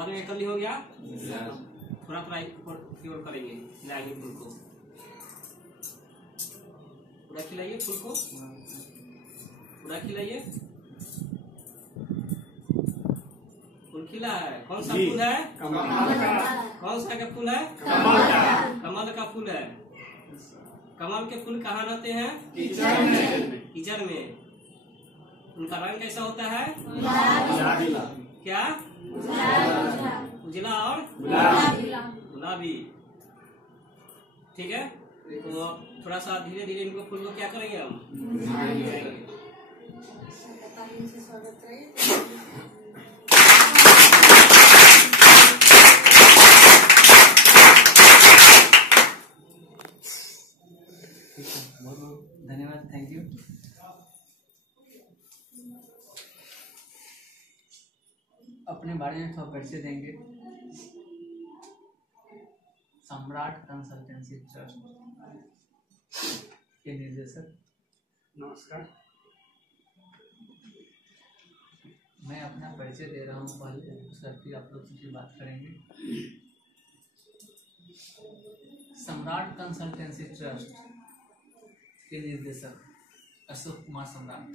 समझ में कर ली हो गया। थोड़ा थोड़ा की ओर करेंगे, खिलाएंगे फूल को, पूरा खिलाइए फूल को, पूरा खिलाइए। फूल खिला है, कौन सा फूल है? कमल का। कौन सा का फूल है? कमल का। कमल का फूल है। कमल के फूल कहाँ रहते हैं? कीचड़ में। कीचड़ में। उनका रंग कैसा होता है? क्या? उजला और गुलाबी। ठीक है, तो थोड़ा सा धीरे धीरे इनको फूल को क्या करेंगे हम? बहुत बहुत धन्यवाद, थैंक यू। अपने बारे में थोड़ा परिचय देंगे। सम्राट कंसल्टेंसी ट्रस्ट के निर्देशक। नमस्कार, मैं अपना परिचय दे रहा हूँ, पहले उसका फिर आप लोग से बात करेंगे। सम्राट कंसल्टेंसी ट्रस्ट के निर्देशक अशोक कुमार सम्राट।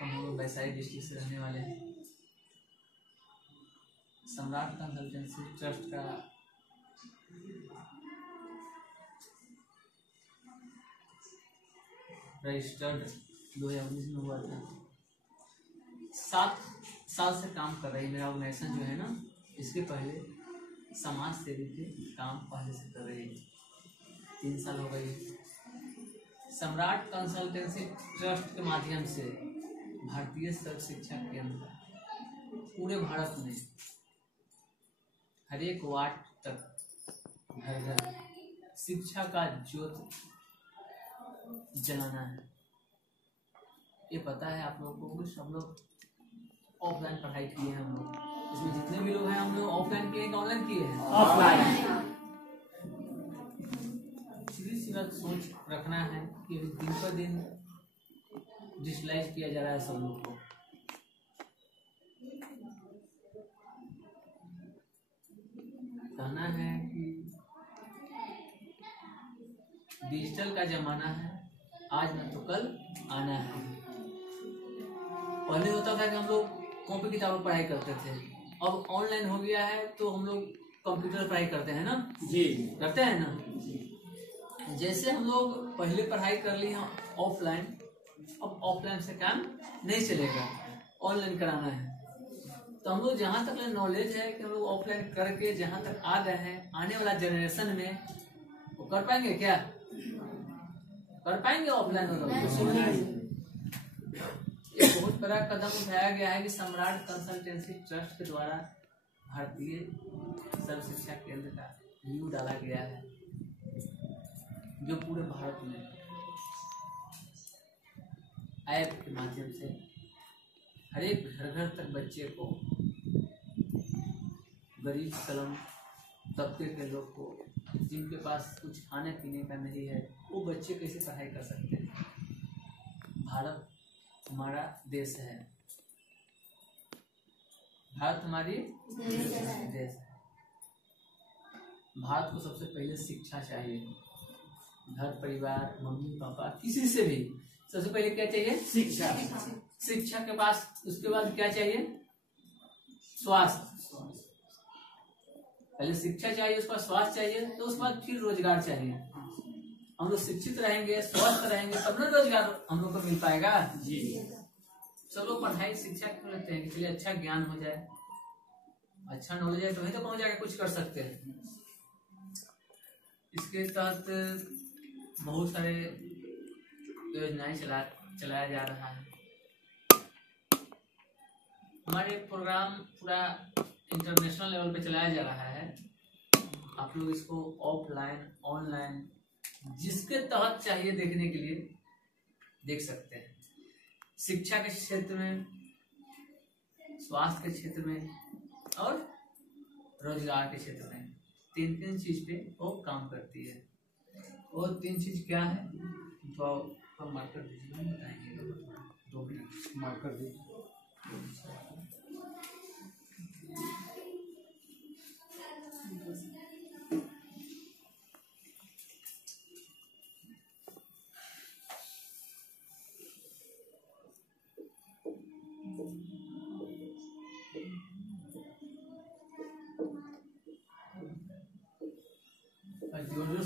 हम लोग वैशाली डिस्ट्रिक्ट से रहने वाले हैं। सम्राट कंसल्टेंसी ट्रस्ट का रजिस्टर्ड 2019 में हुआ था। 7 साल से काम कर रही मेरा ऑर्गेनाइजेशन जो है ना, इसके पहले समाज सेवी के काम पहले से कर रही है। 3 साल हो गई। सम्राट कंसल्टेंसी ट्रस्ट के माध्यम से भारतीय सर्व शिक्षा केंद्र पूरे भारत में हर एक वार्ड तक घर घर शिक्षा का ज्योत जलाना है। ये पता है आप लोगों को, सब लोग ऑफलाइन पढ़ाई किए हैं। हम लोग इसमें जितने भी लोग हैं, हम लोग ऑफलाइन किए हैं, ऑनलाइन किए हैं? ऑफलाइन। सीधा सोच रखना है कि दिन पर दिन डिजिटलाइज किया जा रहा है सब लोग को। कहना है कि डिजिटल का जमाना है, आज न तो कल आना है। पहले होता था कि हम लोग कॉपी किताब पर पढ़ाई करते थे, अब ऑनलाइन हो गया है तो हम लोग कंप्यूटर पढ़ाई करते हैं ना जी, करते हैं ना। जैसे हम लोग पहले पढ़ाई कर ली है ऑफलाइन, अब ऑफलाइन से काम नहीं चलेगा, ऑनलाइन कराना है। तो हम लोग जहाँ तक नॉलेज है कि हम लोग ऑफलाइन करके जहाँ तक आ गए हैं, आने वाला जनरेशन में वो कर पाएंगे क्या? कर पाएंगे ऑफलाइन? एक बहुत बड़ा कदम उठाया गया है कि सम्राट कंसल्टेंसी ट्रस्ट के द्वारा भारतीय सर्व शिक्षा केंद्र का नींव डाला गया है, जो पूरे भारत में ऐप के माध्यम से हर एक घर घर तक बच्चे को, गरीब सलम तबके के लोग को, जिनके पास कुछ खाने पीने का नहीं है, वो बच्चे कैसे पढ़ाई कर सकते हैं। भारत हमारा देश है, भारत हमारी देश है। भारत को सबसे पहले शिक्षा चाहिए। घर परिवार, मम्मी पापा, किसी से भी सबसे पहले क्या चाहिए? शिक्षा। शिक्षा के पास उसके बाद क्या चाहिए? स्वास्थ्य। पहले शिक्षा चाहिए, उसके बाद स्वास्थ्य चाहिए, तो उसके बाद फिर रोजगार चाहिए। हम लोग शिक्षित रहेंगे, स्वस्थ रहेंगे, तब ना रोजगार हम लोग को मिल पाएगा जी। सब लोग पढ़ाई शिक्षा क्यों लेते हैं? इसलिए अच्छा ज्ञान हो जाए, अच्छा नॉलेज है, तो वही तो पहुंच जाके कुछ कर सकते हैं। इसके तहत बहुत सारे योजनाएं चलाया जा रहा है। हमारे प्रोग्राम पूरा इंटरनेशनल लेवल पे चलाया जा रहा है। आप लोग इसको ऑफलाइन ऑनलाइन जिसके तहत चाहिए देखने के लिए देख सकते हैं। शिक्षा के क्षेत्र में, स्वास्थ्य के क्षेत्र में और रोजगार के क्षेत्र में, 3 चीज पे वो काम करती है। वो 3 चीज क्या है तो मार्कर दीजिए, हम बताएंगे। 2 मिनट मार्कर दीजिए।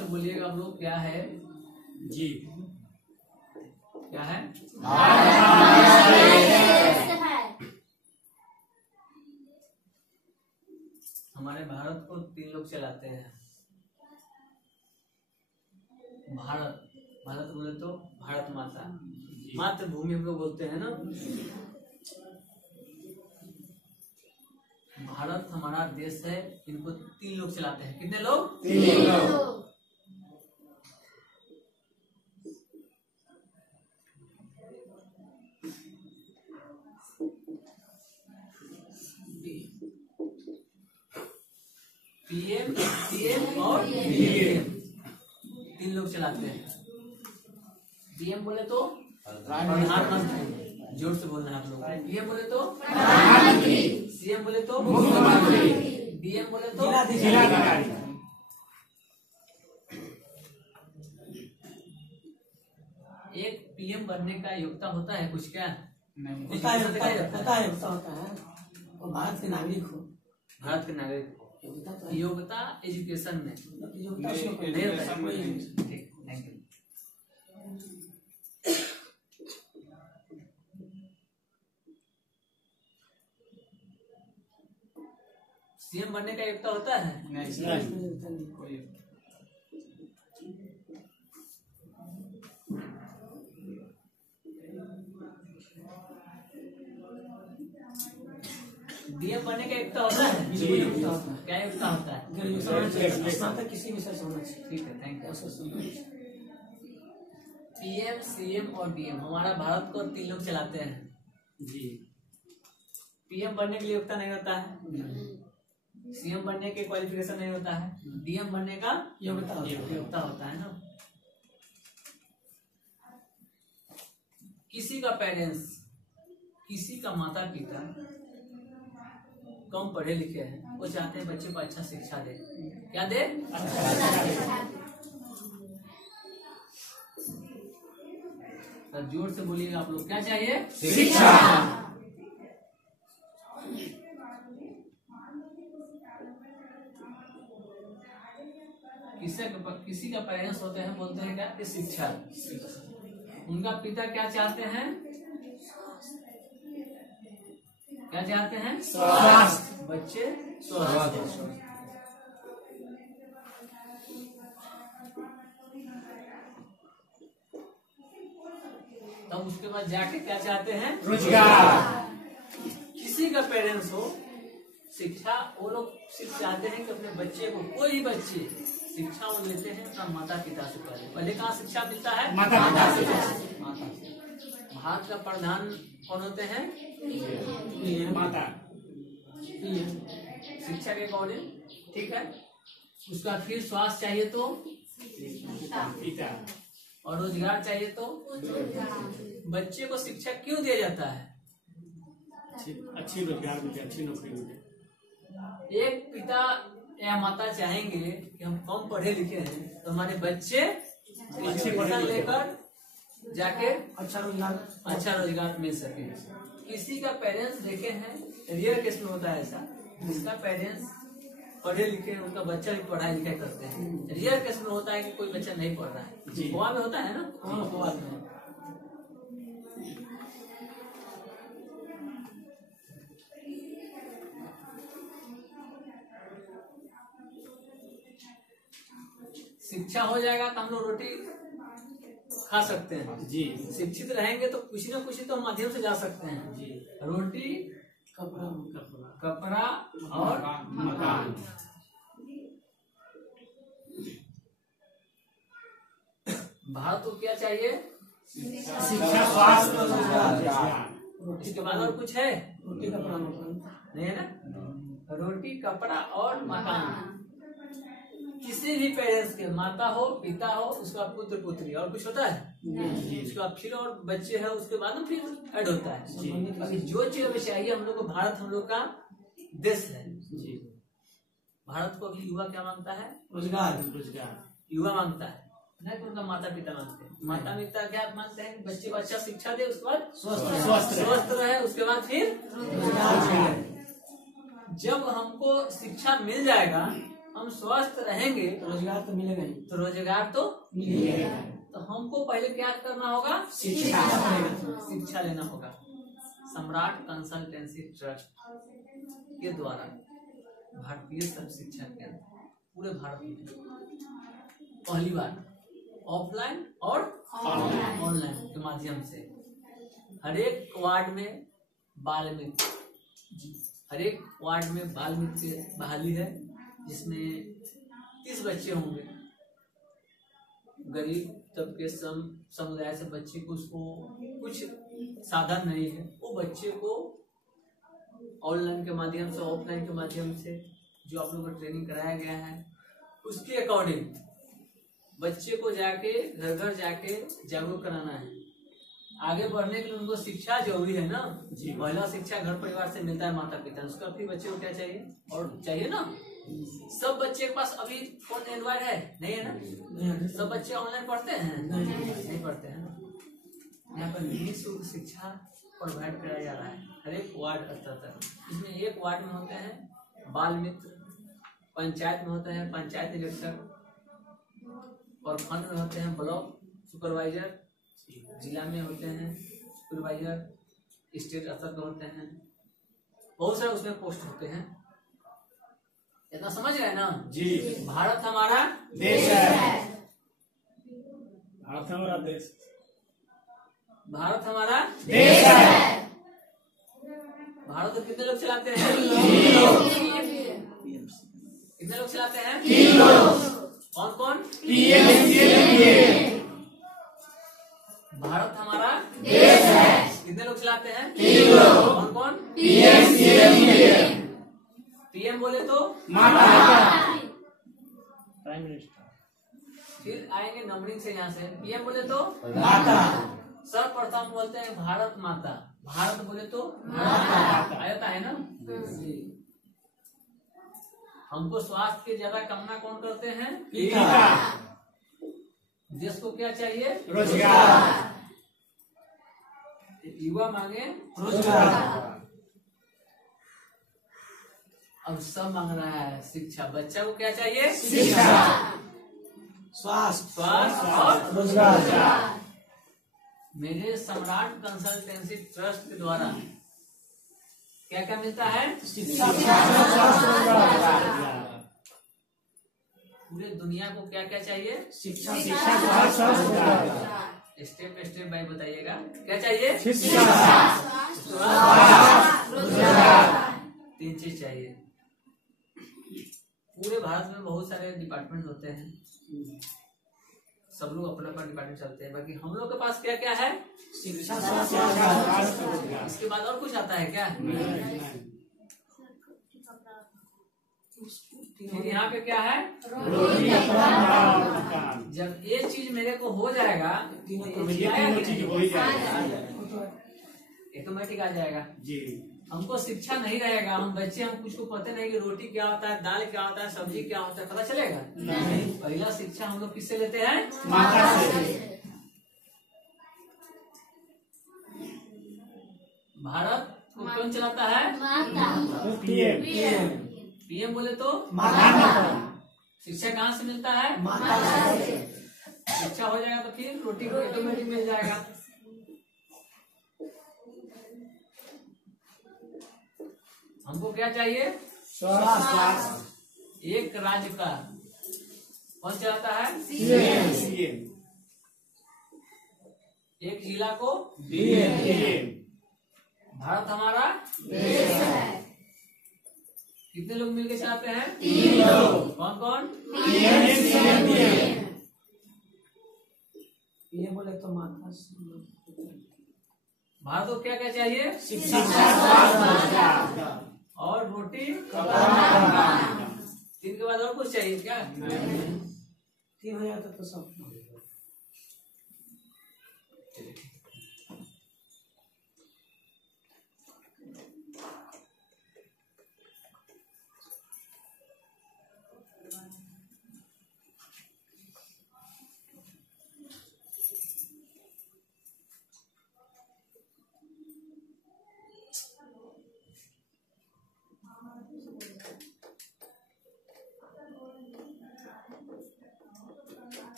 से बोलिएगा आप लोग, क्या है? जी। क्या है? हमारे भारत को 3 लोग चलाते हैं। भारत, भारत बोले तो भारत माता, मातृभूमि हम लोग बोलते हैं ना। भारत हमारा देश है, इनको 3 लोग चलाते हैं। कितने लोग? 3 लोग। पीएम, सीएम और डीएम, 3 लोग चलाते हैं। पीएम बोले तो प्रधानमंत्री, जोर से बोलना है आप लोग। पीएम बोले तो प्रधानमंत्री, सीएम बोले तो मुख्यमंत्री, डीएम बोले तो जिलाधिकारी। एक पीएम बनने का योग्यता होता है कुछ? क्या नहीं होता है। वो भारत के नागरिक हो, भारत के नागरिक योग्यता एजुकेशन में नहीं होता है। ठीक, थैंक यू। सीएम बनने का योग्यता होता है? नहीं। डीएम बनने का योग्यता होता है? क्या योग्यता होता है? किसी विषय से होना चाहिए। ठीक है, थैंक यू। पीएम, सीएम और डीएम हमारा भारत को 3 लोग चलाते हैं जी। पीएम बनने के लिए योग्यता नहीं होता है, सीएम बनने के क्वालिफिकेशन नहीं होता है, डीएम बनने का योग्यता होता है ना। किसी का पेरेंट्स, किसी का माता पिता कम पढ़े लिखे हैं, वो चाहते हैं बच्चे को अच्छा शिक्षा दे। क्या दे? तो जोर से बोलिएगा आप लोग, क्या चाहिए? शिक्षा। किसी का पेरेंट्स होते हैं, बोलते हैं क्या? शिक्षा। उनका पिता क्या चाहते हैं? क्या चाहते हैं? स्वास्थ्य। बच्चे स्वस्थ। तब उसके बाद जाके क्या चाहते हैं? रोजगार। किसी का पेरेंट्स हो, शिक्षा, वो लोग सिर्फ चाहते हैं कि अपने बच्चे को, कोई भी बच्चे, शिक्षा वो लेते हैं अपना माता पिता से पहले कहाँ शिक्षा मिलता है? माता पिता से। भारत का प्रधान कौन होते हैं? माता। शिक्षा के अकॉर्डिंग, ठीक है। उसका फिर स्वास्थ्य चाहिए तो पिता, और रोजगार चाहिए तो। बच्चे को शिक्षा क्यों दिया जाता है? अच्छी रोजगार मिले, अच्छी नौकरी मिले। एक पिता या माता चाहेंगे कि हम कम पढ़े लिखे हैं तो हमारे बच्चे अच्छे पढ़ाई लेकर जाके अच्छा रोजगार मिल सके। किसी का पेरेंट्स देखे हैं, रियल केस में होता है ऐसा, जिसका पेरेंट्स पढ़े लिखे, उनका बच्चा भी पढ़ाई लिखाई करते हैं। रियल केस में होता है कि कोई बच्चा नहीं पढ़ रहा है, गोवा में होता है ना। गोवा में शिक्षा हो जाएगा तो हम लोग रोटी खा सकते हैं जी। शिक्षित रहेंगे तो कुछ न कुछ तो माध्यम से जा सकते हैं जी। रोटी, कपड़ा और मकान। भारत को क्या चाहिए? शिक्षा, स्वास्थ्य और रोजगार। इसके बाद और कुछ है? रोटी कपड़ा मकान नहीं है ना। रोटी, कपड़ा और मकान। किसी भी पेरेंट्स के, माता हो, पिता हो, उसका पुत्र पुत्री, और कुछ होता है? उसका फिर और बच्चे है, उसके बाद में फिर ऐड होता है। बाकी जो चीज हमें चाहिए, हम लोग को, भारत हम लोग का देश है। भारत को अभी युवा क्या मांगता है? रोजगार। युवा मांगता है, नहीं तो उनका माता पिता मांगते हैं। माता पिता क्या मांगते हैं? बच्चे को अच्छा शिक्षा दे, उसके बाद स्वस्थ रहे, उसके बाद फिर रोजगार। जब हमको शिक्षा मिल जाएगा, हम स्वस्थ रहेंगे रोजगार तो मिलेगा ही। तो रोजगार तो मिलेगा। तो हमको पहले क्या करना होगा? शिक्षा लेना होगा। सम्राट कंसल्टेंसी ट्रस्ट के द्वारा भारतीय सर्व शिक्षा केंद्र पूरे भारत में पहली बार ऑफलाइन और ऑनलाइन के माध्यम से हर एक वार्ड में बाल मित्र, हर एक वार्ड में बाल मित्र की बहाली है, जिसमें 30 बच्चे होंगे। गरीब तबके समुदाय से बच्चे को उसको कुछ साधन नहीं है, वो बच्चे को ऑनलाइन के माध्यम से ऑफलाइन के माध्यम से जो आप लोगों को ट्रेनिंग कराया गया है उसके अकॉर्डिंग बच्चे को जाके घर घर जाके जागरूक कराना है। आगे बढ़ने के लिए उनको शिक्षा जरूरी है ना जी। पहला शिक्षा घर परिवार से मिलता है, माता पिता। उसका अपने बच्चे को क्या चाहिए और चाहिए ना। सब बच्चे के पास अभी फोन एंड्रॉइड है नहीं है ना? सब बच्चे ऑनलाइन पढ़ते हैं नहीं पढ़ते हैं ना। यहाँ पर निःशुल्क शिक्षा प्रोवाइड कराया जा रहा है हर एक वार्ड स्तर तक। इसमें एक वार्ड में होते हैं बाल मित्र, पंचायत में होते हैं पंचायत निरीक्षक, और खंड में होते हैं ब्लॉक सुपरवाइजर, जिला में होते हैं सुपरवाइजर, स्टेट स्तर पर होते हैं, बहुत सारे उसमें पोस्ट होते हैं। इतना समझ गए ना जी। भारत हमारा देश है, भारत हमारा देश, भारत हमारा देश है। भारत को कितने लोग चलाते हैं? कितने लोग चलाते हैं? 3 लोग। कौन कौन? भारत हमारा देश है, कितने लोग चलाते हैं? 3 लोग। कौन कौन? पीएम बोले तो माता, प्राइम मिनिस्टर। फिर आएंगे नंबरिंग से यहाँ से। पीएम बोले तो माता, सर्वप्रथम बोलते हैं भारत माता, भारत बोले तो माता आयता है ना जी। हमको स्वास्थ्य की ज्यादा कामना कौन करते हैं? पिता। देश को क्या चाहिए? रोजगार। युवा मांगे रोजगार। अब सब मांग रहा है शिक्षा। बच्चा को क्या चाहिए? शिक्षा, स्वास्थ्य और रोजगार। मेरे सम्राट कंसल्टेंसी ट्रस्ट के द्वारा क्या क्या मिलता है? शिक्षा, पूरे दुनिया को क्या क्या चाहिए? शिक्षा, स्टेप स्टेप बाय बताइएगा। क्या चाहिए? रोजगार। 3 चीज चाहिए। पूरे भारत में बहुत सारे डिपार्टमेंट होते हैं, सब लोग अपना अपना डिपार्टमेंट चलते हैं। बाकी हम लोग के पास क्या क्या है? शिक्षा, इसके बाद और कुछ आता है क्या? फिर यहाँ पे क्या है? जब ये चीज मेरे को हो जाएगा ऑटोमेटिक आ जाएगा जी। हमको शिक्षा नहीं रहेगा, हम बच्चे हम कुछ को पता नहीं कि रोटी क्या होता है, दाल क्या होता है, सब्जी क्या होता है, पता चलेगा नहीं। पहला शिक्षा हम लोग किससे लेते हैं? माता से। भारत को कौन चलाता है? पीएम। पीएम बोले तो माता। शिक्षा कहाँ से मिलता है? माता से। शिक्षा हो जाएगा तो फिर रोटी को ऑटोमेटिक मिल जाएगा। हमको क्या चाहिए? स्वास्थ्य। एक राज्य का कौन चलाता है? सीएम। एक जिला को पीएम। भारत हमारा देश है। कितने लोग मिलकर चलाते हैं? 3 लोग। कौन कौन? पीएम बोले तो माता। भारत को क्या क्या चाहिए? शिक्षा, और रोटी 3 के बाद और कुछ चाहिए क्या? 3 हो जाता तो सब।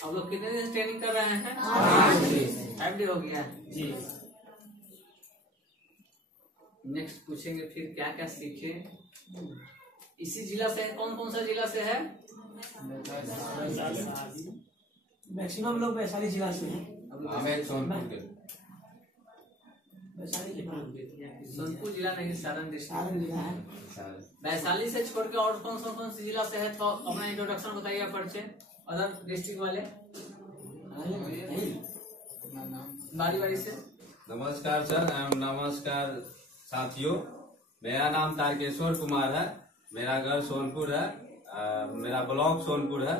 आप लोग कितने दिन ट्रेनिंग कर रहे हैं? 5 डे हो गया जी। नेक्स्ट पूछेंगे फिर क्या क्या सीखे। इसी जिला से कौन कौन सा जिला से है? मैक्सिमम लोग वैशाली जिला से हैं। वैशाली के बाद सोनपुर जिला नहीं, सारण डिस्ट्रिक्ट। सारण जिला है। वैशाली से छोड़ के और कौन सी जिला से है? तो अपना इंट्रोडक्शन बताइए, परिचय अदर डिस्ट्रिक्ट वाले बारी बारी से। नमस्कार सर एवं नमस्कार साथियों। मेरा नाम तारकेश्वर कुमार है। मेरा घर सोनपुर है। मेरा ब्लॉक सोनपुर है।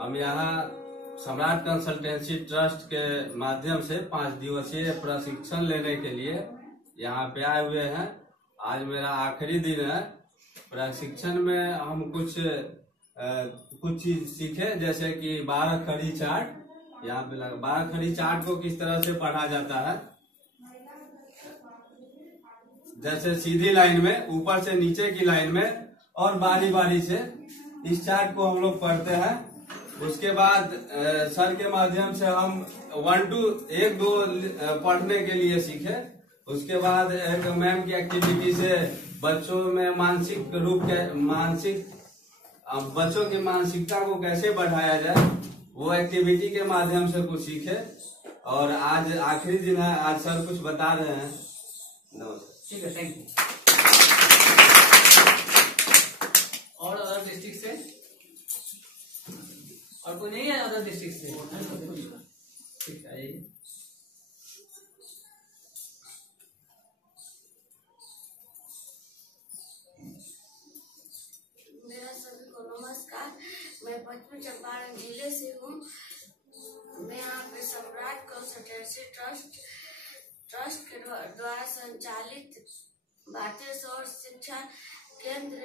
हम यहाँ सम्राट कंसल्टेंसी ट्रस्ट के माध्यम से 5 दिवसीय प्रशिक्षण लेने के लिए यहाँ पे आए हुए हैं। आज मेरा आखिरी दिन है। प्रशिक्षण में हम कुछ चीज सीखे, जैसे कि 12 खड़ी चार्ट। यहाँ पे 12 खड़ी चार्ट को किस तरह से पढ़ा जाता है। जैसे सीधी लाइन में, ऊपर से नीचे की लाइन में और बारी बारी से इस चार्ट को हम लोग पढ़ते हैं। उसके बाद सर के माध्यम से हम 1 2 पढ़ने के लिए सीखे। उसके बाद एक मैम की एक्टिविटी से बच्चों में बच्चों की मानसिकता को कैसे बढ़ाया जाए, वो एक्टिविटी के माध्यम से कुछ सीखे। और आज आखिरी दिन है। आज सर कुछ बता रहे हैं। नमस्कार। ठीक है, थैंक यू। और अदर डिस्ट्रिक्ट से और कोई नहीं है? अदर डिस्ट्रिक्ट से ठीक है, आइए। मेरा सभी को नमस्कार। मैं पश्चिमी चंपारण जिले से हूँ। मैं यहाँ पे सम्राट कंसल्टेंसी ट्रस्ट के द्वारा संचालित भारतीय सौर शिक्षा केंद्र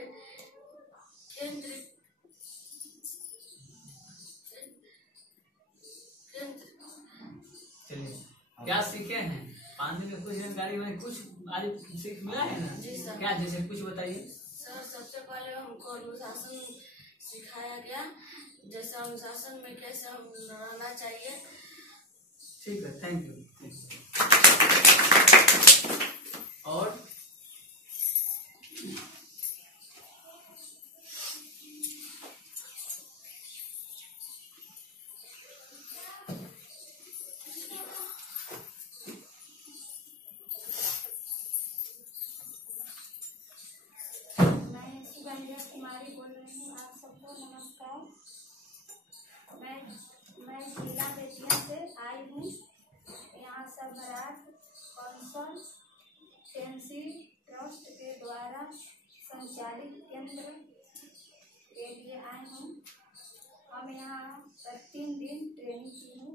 चलिए, क्या सीखे हैं 5 दिन में? कुछ जानकारी में कुछ आज सीख मिला है ना? जी सर। क्या जैसे कुछ बताइए। सर, सबसे पहले हमको अनुशासन सिखाया गया, जैसे अनुशासन में कैसे हम रहना चाहिए। ठीक है, थैंक यू। और कुमारी बोल रही हूँ। आप सबको नमस्कार। मैं जिला बेतिया से आई हूँ। यहाँ सम्राट कंसल्टेंसी ट्रस्ट के द्वारा संचालित केंद्र के लिए आई हूँ। हम यहाँ 3 दिन ट्रेनिंग की हूँ।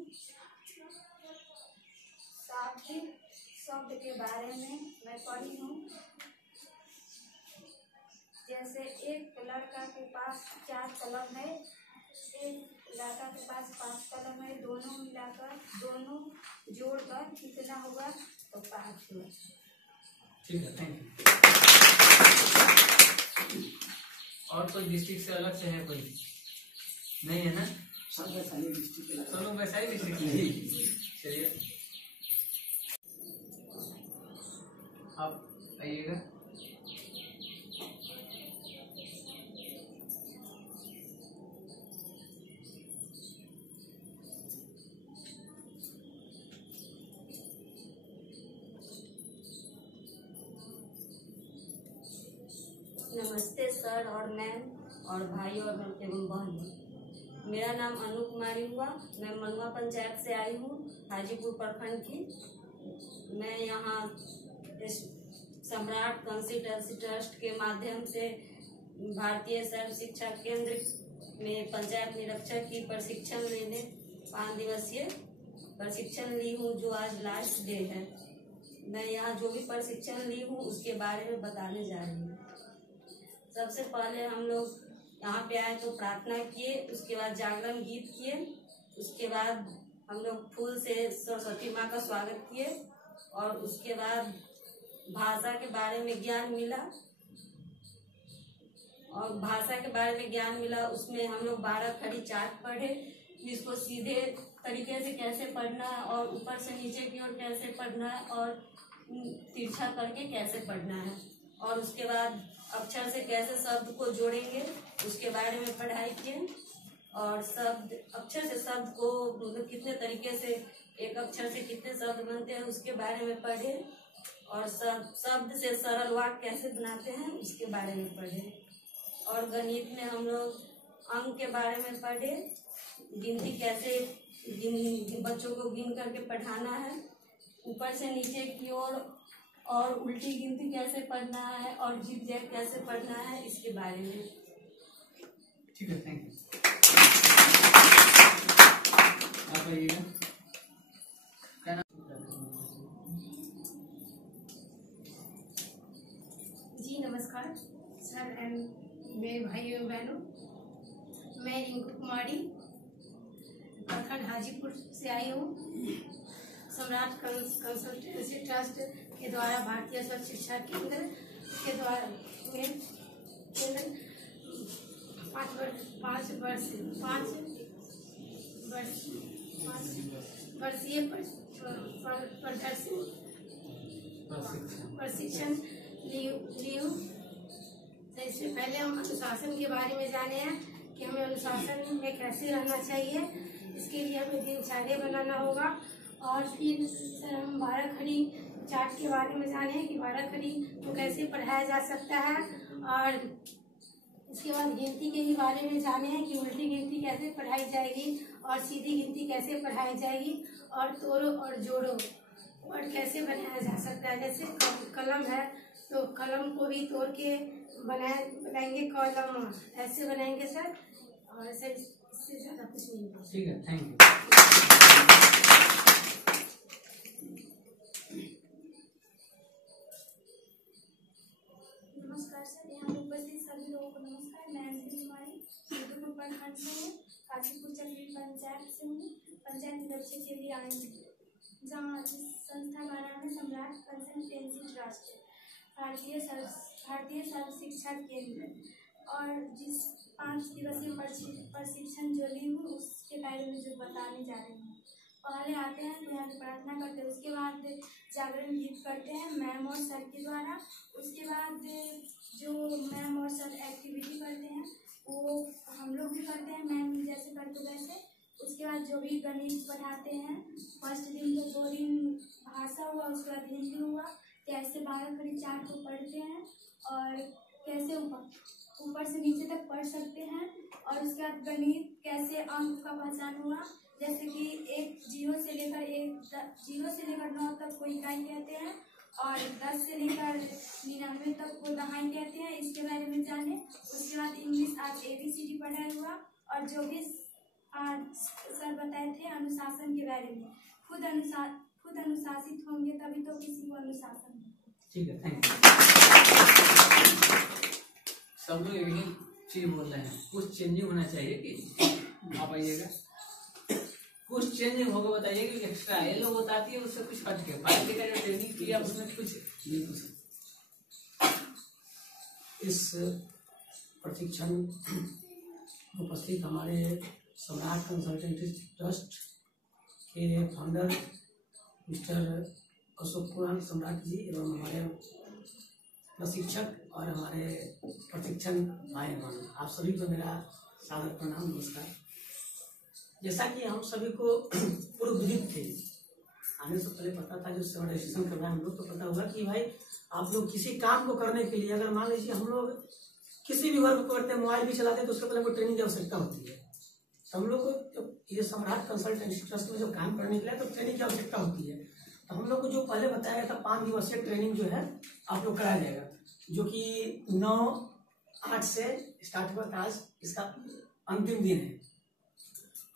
शाब्दिक शब्द के बारे में मैं पढ़ी हूँ। जैसे एक लड़का के पास 4 कलम है, एक लड़का के पास 5 कलम है, दोनों मिलाकर, दोनों जोड़कर कितना हुआ? तो 5 हुआ। ठीक है, थैंक यू। और कोई डिस्ट्रिक्ट से अलग से है? कोई नहीं है ना? सब वैशाली डिस्ट्रिक्ट के सब लोग वैशाली डिस्ट्रिक्ट में। चलिए, आप आइएगा। नमस्ते सर और मैम और भाई और एवं बहन। मेरा नाम अनु कुमारी हुआ। मैं मनुआ पंचायत से आई हूँ, हाजीपुर प्रखंड की। मैं यहाँ इस सम्राट कंसल्टेंसी ट्रस्ट के माध्यम से भारतीय सर्व शिक्षा केंद्र में पंचायत निरीक्षक की प्रशिक्षण लेने 5 दिवसीय प्रशिक्षण ली हूँ, जो आज लास्ट डे है। मैं यहाँ जो भी प्रशिक्षण ली हूँ उसके बारे में बताने जा रही हूँ। सबसे पहले हम लोग यहाँ पे आए तो प्रार्थना किए, उसके बाद जागरण गीत किए, उसके बाद हम लोग फूल से सरस्वती माँ का स्वागत किए और उसके बाद भाषा के बारे में ज्ञान मिला। और भाषा के बारे में ज्ञान मिला उसमें हम लोग 12 खड़ी चार्ट पढ़े, इसको सीधे तरीके से कैसे पढ़ना है और ऊपर से नीचे की ओर कैसे पढ़ना है और तिरछा करके कैसे पढ़ना है, और उसके बाद अक्षर से कैसे शब्द को जोड़ेंगे उसके बारे में पढ़ाई किए। और शब्द अक्षर से शब्द को मतलब कितने तरीके से एक अक्षर से कितने शब्द बनते हैं उसके बारे में पढ़े, और शब्द से सरल वाक्य कैसे बनाते हैं उसके बारे में पढ़े। और गणित में हम लोग अंक के बारे में पढ़े, गिनती कैसे बच्चों को गिन करके पढ़ाना है, ऊपर से नीचे की ओर और उल्टी गिनती कैसे पढ़ना है और जिग-जैग कैसे पढ़ना है इसके बारे में। ठीक है, थैंक यू। आप आइएगा। जी नमस्कार सर एंड मेरे भाइयों बहनों, मैं रिंकू कुमारी प्रखंड हाजीपुर से आई हूँ। सम्राट कंसल्टेंसी ट्रस्ट के द्वारा भारतीय स्वच्छ शिक्षा केंद्र के द्वारा में केंद्र 5 वर्षीय प्रशिक्षण ली हूँ। तो इससे पहले हम अनुशासन के बारे में जाने हैं कि हमें अनुशासन में कैसे रहना चाहिए। इसके लिए हमें दिनचर्या बनाना होगा, और फिर सर हम 12 खड़ी चार्ट के बारे में जाने हैं कि 12 खड़ी को कैसे पढ़ाया जा सकता है, और इसके बाद गिनती के ही बारे में जाने हैं कि उल्टी गिनती कैसे पढ़ाई जाएगी और सीधी गिनती कैसे पढ़ाई जाएगी, और तोड़ो और जोड़ो वर्ड कैसे बनाया जा सकता है। जैसे कलम है तो कलम को भी तोड़ के बनाएंगे, कलम ऐसे बनाएंगे सर, और सर इससे ज़्यादा कुछ नहीं होगा। ठीक है, थैंक यू। नमस्कार सर, यहाँ उपस्थित सभी लोगों को नमस्कार। मैं अंजलि कुमारी सिद्धपुर प्रखंड से हूँ, काशीपुर चक्री पंचायत से हूँ। पंचायत लक्ष्य के लिए आई हूँ, जहाँ संस्था का नाम है सम्राट कंसल्टेंसी ट्रस्ट, भारतीय सर्व शिक्षा केंद्र। और जिस 5 दिवसीय प्रशिक्षण जो ली हूँ उसके बारे में जो बताने जा रही हूँ। पहले आते हैं तो यहाँ पे प्रार्थना करते हैं, उसके बाद जागरण गीत करते हैं मैम और सर के द्वारा। उसके बाद जो मैम और सर एक्टिविटी करते हैं वो हम लोग भी करते हैं, मैम जैसे करते वैसे। उसके बाद जो भी गणित पढ़ाते हैं, फर्स्ट दिन तो 2 दिन भाषा हुआ, उसके बाद हिंदी हुआ, कैसे 12 खड़ी चार्ट को पढ़ते हैं और कैसे ऊपर से नीचे तक पढ़ सकते हैं। और उसके बाद गणित कैसे अंक का पहचान हुआ, जैसे कि 0 से लेकर 9 तक को इकाई कहते हैं, और 10 से लेकर 99 तक को दहाई कहते हैं, इसके बारे में जाने। उसके बाद इंग्लिश आज ABCD पढ़ाया हुआ, और जो भी आज सर बताए थे अनुशासन के बारे में, खुद अनुशासित होंगे तभी तो किसी को अनुशासन है। ठीक है, थैंक यू। सब लोग यही चीज बोल रहे हैं, कुछ चेंजिंग होना चाहिए कि आप आइएगा, कुछ चेंजिंग होगा बताइए कि एक्स्ट्रा ये लोग बताती है उससे कुछ हट के फायदे का जो ट्रेनिंग किया उसमें कुछ नहीं कुछ। इस प्रशिक्षण उपस्थित हमारे सम्राट कंसल्टेंसी ट्रस्ट के फाउंडर मिस्टर अशोक कुमार सम्राट जी एवं हमारे प्रशिक्षक और हमारे प्रशिक्षण भाई बहन, आप सभी को मेरा सादर प्रणाम, नमस्कार। जैसा कि हम सभी को पूर्व विदित थे, आने से पहले पता था, जो सेवा रजिस्ट्रेशन करना है हम लोग को पता होगा कि भाई आप लोग किसी काम को करने के लिए, अगर मान लीजिए हम लोग किसी भी वर्क को करते हैं, मोबाइल भी चलाते हैं, तो उसके पहले कोई ट्रेनिंग की आवश्यकता होती है। तो हम लोग को ये सम्राट कंसल्टेंसी ट्रस्ट में जो काम करने के लिए तो ट्रेनिंग की आवश्यकता होती है। तो हम लोग को जो पहले बताया गया था 5 दिवसीय ट्रेनिंग जो है आप लोग कराया जाएगा, जो कि 9/8 से स्टार्ट हुआ था। आज इसका अंतिम दिन है।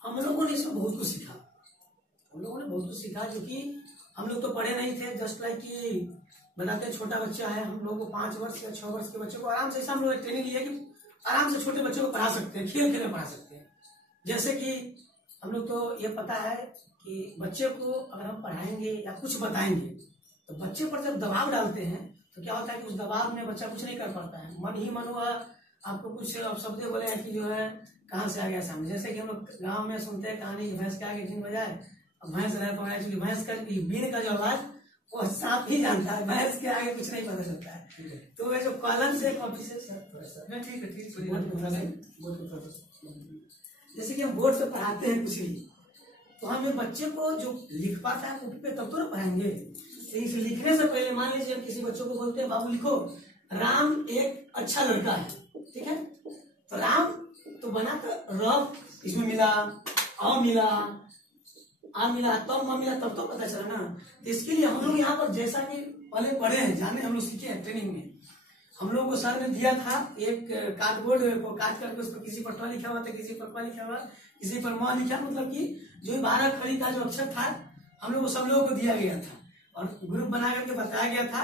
हम लोगों ने इसमें बहुत कुछ सीखा, जो कि हम लोग तो पढ़े नहीं थे। जस्ट लाइक कि बताते हैं छोटा बच्चा है, हम लोग को 5 वर्ष या 6 वर्ष के बच्चे को आराम से, ऐसा हम लोग ट्रेनिंग लिया कि आराम से छोटे बच्चों को पढ़ा सकते हैं, खेल में पढ़ा सकते हैं। जैसे कि हम लोग को ये पता है कि बच्चे को अगर हम पढ़ाएंगे या कुछ बताएंगे तो बच्चे पर जब दबाव डालते हैं तो क्या होता है कि उस दबाव में बच्चा कुछ नहीं कर पाता है। मन ही मन हुआ आपको कुछ शब्द बोले हैं कि जो है कहाँ से आ गया सामने। जैसे कि हम लोग गाँव में सुनते हैं कहानी की भैंस के आगे बीन बजाए, अब भैंस रह पाए, एक्चुअली भैंस का बीन का जो आवाज वो सांप ही जानता है, भैंस के आगे कुछ नहीं पता चलता है। तो वे जो कॉलम से कॉपी से ठीक है जैसे कि हम बोर्ड से पढ़ाते हैं कुछ भी, तो हम बच्चे को जो लिख पाता है कॉपी पे तब तो ना पढ़ाएंगे। तो इस लिखने से पहले मान लीजिए किसी बच्चों को बोलते हैं बाबू लिखो राम एक अच्छा लड़का है, ठीक है, तो राम तो बना तो रब इसमें मिला, आ मिला, आ मिला, तब म मिला, तब तो पता चला ना। तो इसके लिए हम लोग यहाँ पर जैसा कि पहले पढ़े हैं, जाने हम लोग सीखे हैं ट्रेनिंग में, हम लोग को सर ने दिया था एक कार्डबोर्ड को काट करके उस पर किसी पर ट लिखा हुआ था, किसी पर प लिखा हुआ, किसी पर म लिखा, मतलब कि जो 12 अक्षरी का जो अक्षर था हम लोग को सब लोगों को दिया गया था और ग्रुप बना करके बताया गया था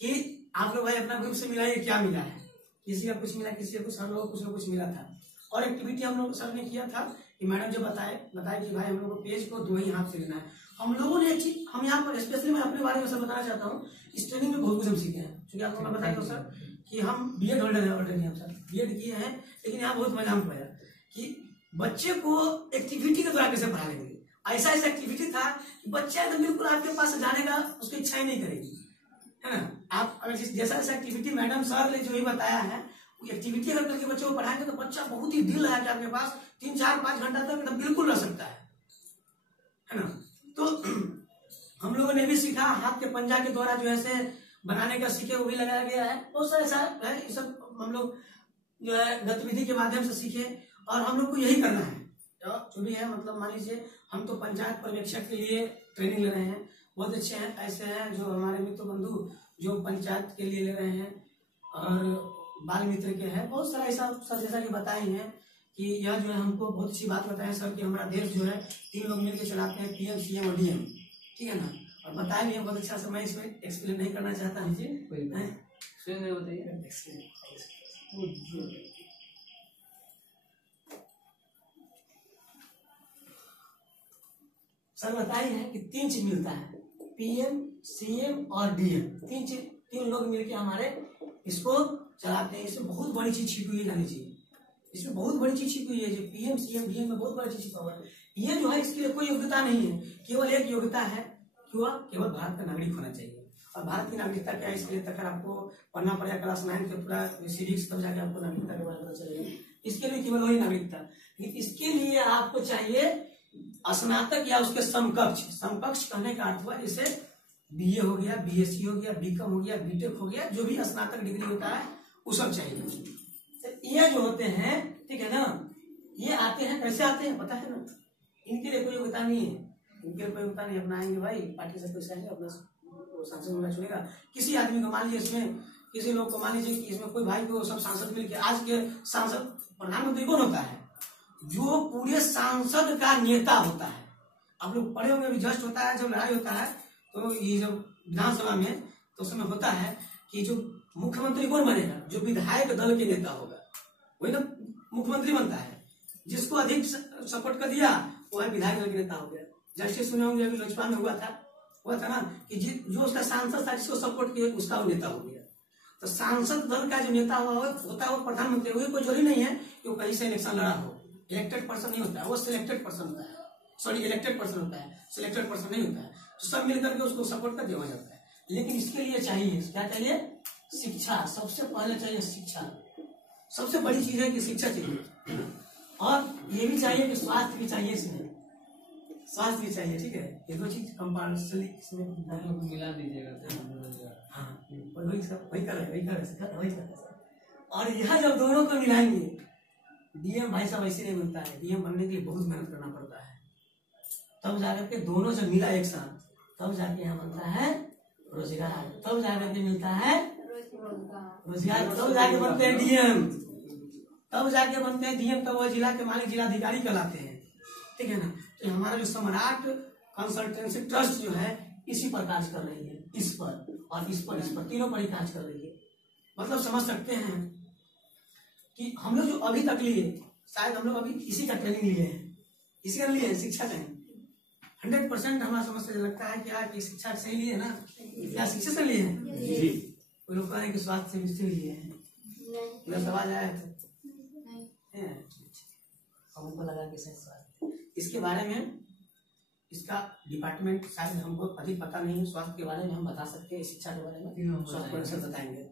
कि आप लोग भाई अपना ग्रुप से मिलाइए क्या मिला है, किसी का कुछ मिला, किसी का कुछ, हम लोग कुछ न कुछ मिला था। और एक्टिविटी हम लोग सर ने किया था कि मैडम जो बताए कि भाई हम लोग को पेज को 2 ही हाथ से लेना है। हम लोगों ने एक चीज, हम यहाँ पर स्पेशली मैं अपने बारे में सर बताना चाहता हूँ, इस ट्रेनिंग में बहुत कुछ हम सीखे हैं। क्योंकि आपको मैं बताया सर कि हम बीएड होल्डर है, ऑलरेडी हम सर बीएड किए हैं, लेकिन यहाँ बहुत मजा हमको आया कि बच्चे को एक्टिविटी के द्वारा कैसे पढ़ा लेंगे। ऐसा एक्टिविटी था कि बच्चा एकदम बिल्कुल आपके पास जाने का उसकी इच्छा ही नहीं करेगी, है ना। आप अगर जैसा एक्टिविटी मैडम सर ने जो ही बताया है, एक्टिविटी अगर करके बच्चों को पढ़ाएंगे तो बच्चा बहुत ही दिल लगा के आपके पास 3, 4, 5 घंटा तक एकदम बिल्कुल रह सकता है ना। तो हम लोगों ने भी सीखा, हाथ के पंजा के द्वारा जो ऐसे बनाने का सीखे वो भी लगाया गया है। बहुत सारा ऐसा है, ये सब हम लोग जो है गतिविधि के माध्यम से सीखे और हम लोग को यही करना है जो भी है। मतलब मान लीजिए हम तो पंचायत पर्यवेक्षक के लिए ट्रेनिंग ले रहे हैं, बहुत अच्छे हैं, ऐसे हैं जो हमारे मित्र बंधु जो पंचायत के लिए ले रहे हैं और बाल मित्र के हैं, बहुत सारा ऐसा सर जैसा कि बताए हैं कि यह जो है हमको बहुत अच्छी बात बताया सर कि हमारा देश जो है 3 लोग मिलकर चलाते हैं, पीएम, सीएम और डीएम, ठीक है ना। और बताया भी है बहुत अच्छा, मैं इसमें एक्सप्लेन नहीं करना चाहता हूँ जी, सर बताए हैं कि 3 चीज मिलता है, पीएम, सीएम और डीएम, 3 लोग मिलकर हमारे इसको चलाते हैं। इसमें बहुत बड़ी चीज छिपी हुई है, जानी चाहिए, इसमें बहुत बड़ी चीज छिपी हुई है। जो पीएम, सीएम, डीएम में बहुत बड़ी चीज छिपा हुआ है। ये जो है इसके लिए कोई योग्यता नहीं है, केवल एक योग्यता है, केवल भारत का नागरिक होना चाहिए। और भारत की नागरिकता क्या है, इसके लिए तक आपको पढ़ना पड़ेगा क्लास 9 के पूरा सिविक्स, तब जाके आपको नागरिकता के बारे में पता चलेगा। इसके लिए केवल वही नागरिकता, लेकिन इसके लिए आपको चाहिए स्नातक या उसके समकक्ष। समकक्ष कहने का अर्थ हुआ जैसे बीए हो गया, बीएससी हो गया, बीकॉम हो गया, बीटेक हो गया, जो भी स्नातक डिग्री होता है वो सब चाहिए। ये जो होते हैं, ठीक है ना, ये आते हैं, कैसे आते हैं पता है ना, इनके लिए कोई योग्यता नहीं है, इनके लिए कोई योग्यता नहीं। अपना आएंगे भाई पार्टी से पैसा आएंगे, अपना सांसद होना छोड़ेगा। किसी आदमी को मान लीजिए इसमें, किसी लोग को मान लीजिए कि इसमें कोई भाई को सब सांसद मिलकर, आज के सांसद प्रधानमंत्री कौन होता है, जो पूरे सांसद का नेता होता है। आप लोग पढ़े होंगे, अभी जस्ट होता है जब लड़ाई होता है तो ये जब विधानसभा में तो उसमें होता है कि जो मुख्यमंत्री कौन बनेगा, जो विधायक दल के नेता होगा वही ना मुख्यमंत्री बनता है। जिसको अधिक सपोर्ट कर दिया वो है विधायक दल के नेता हो गया। जैसे सुने होंगे अभी लोजपा में हुआ था ना कि जो उसका सांसद था जिसको सपोर्ट किया उसका वो नेता हो गया। तो सांसद दल का जो नेता होता है वो प्रधानमंत्री, वही कोई जरूरी नहीं है कि वो कहीं से इलेक्शन लड़ा हो, इलेक्टेड पर्सन नहीं होता है, वो सिलेक्टेड पर्सन होता है, सॉरी इलेक्टेड पर्सन होता है, सिलेक्टेड पर्सन नहीं होता है। तो सब मिलकर के उसको सपोर्ट कर दिया जाता है। लेकिन इसके लिए चाहिए क्या, चाहिए शिक्षा। सबसे पहले चाहिए शिक्षा, सबसे बड़ी चीज है कि शिक्षा चाहिए। और ये भी चाहिए कि स्वास्थ्य भी चाहिए, इसमें स्वास्थ्य भी चाहिए, ठीक है। ये 2 चीज कंपल्सरी इसमें मिला दीजिएगा। हाँ वही कर रहे। और यह जब दोनों को मिलाएंगे, डीएम भाई साहब ऐसे नहीं मिलता है, डीएम बनने के लिए बहुत मेहनत करना पड़ता है, तब जाकर के दोनों जब मिला एक साथ तब जाके यहाँ बनता है रोजगार, तब जाकर के मिलता है रोजगार, तब जाके बनते हैं डीएम, तब जाके बनते हैं डीएम, तब वो जिला के मालिक जिलाधिकारी कहलाते हैं, ठीक है ना। तो हमारा जो सम्राट कंसल्टेंसी ट्रस्ट जो है इसी पर काज कर रही है, इस पर और इस पर तीनों पर ही काज कर रही है। मतलब समझ सकते हैं कि हम लोग जो अभी तक लिए, शायद हम लोग अभी इसी का ट्रेनिंग लिए हैं, इसी का लिए शिक्षा का 100% हमारा समझ से लगता है क्या कि शिक्षा सही लिए ना, क्या शिक्षा से लिए हैं जी। कोई लोग कह रहे हैं कि स्वास्थ्य से लिए हैं, सवाल आया था हमको लगा कि सही सवाल इसके बारे में इसका डिपार्टमेंट शायद हमको अधिक पता नहीं है। स्वास्थ्य के बारे में हम बता सकते हैं, शिक्षा के बारे में स्वास्थ्य परिषद बताएंगे।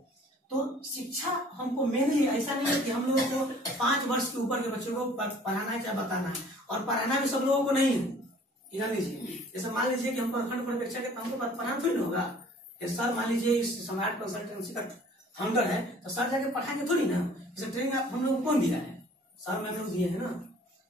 तो शिक्षा हमको मेनली ऐसा नहीं है कि हम लोगों को 5 वर्ष के ऊपर के बच्चों को पढ़ाना है, क्या बताना है, और पढ़ाना भी सब लोगों को नहीं है। ध्यान लीजिए, जैसे मान लीजिए कि हम प्रखंड पर्यवेक्षक है तो हमको पढ़ाना थोड़ी ना होगा। सर मान लीजिए इस सम्राट कंसल्टेंसी का फाउंडर है तो सर जाके पढ़ाएंगे थोड़ी ना। जैसे ट्रेनिंग आप हम लोग को कौन दिया है? सर मैम लोग दिए है ना।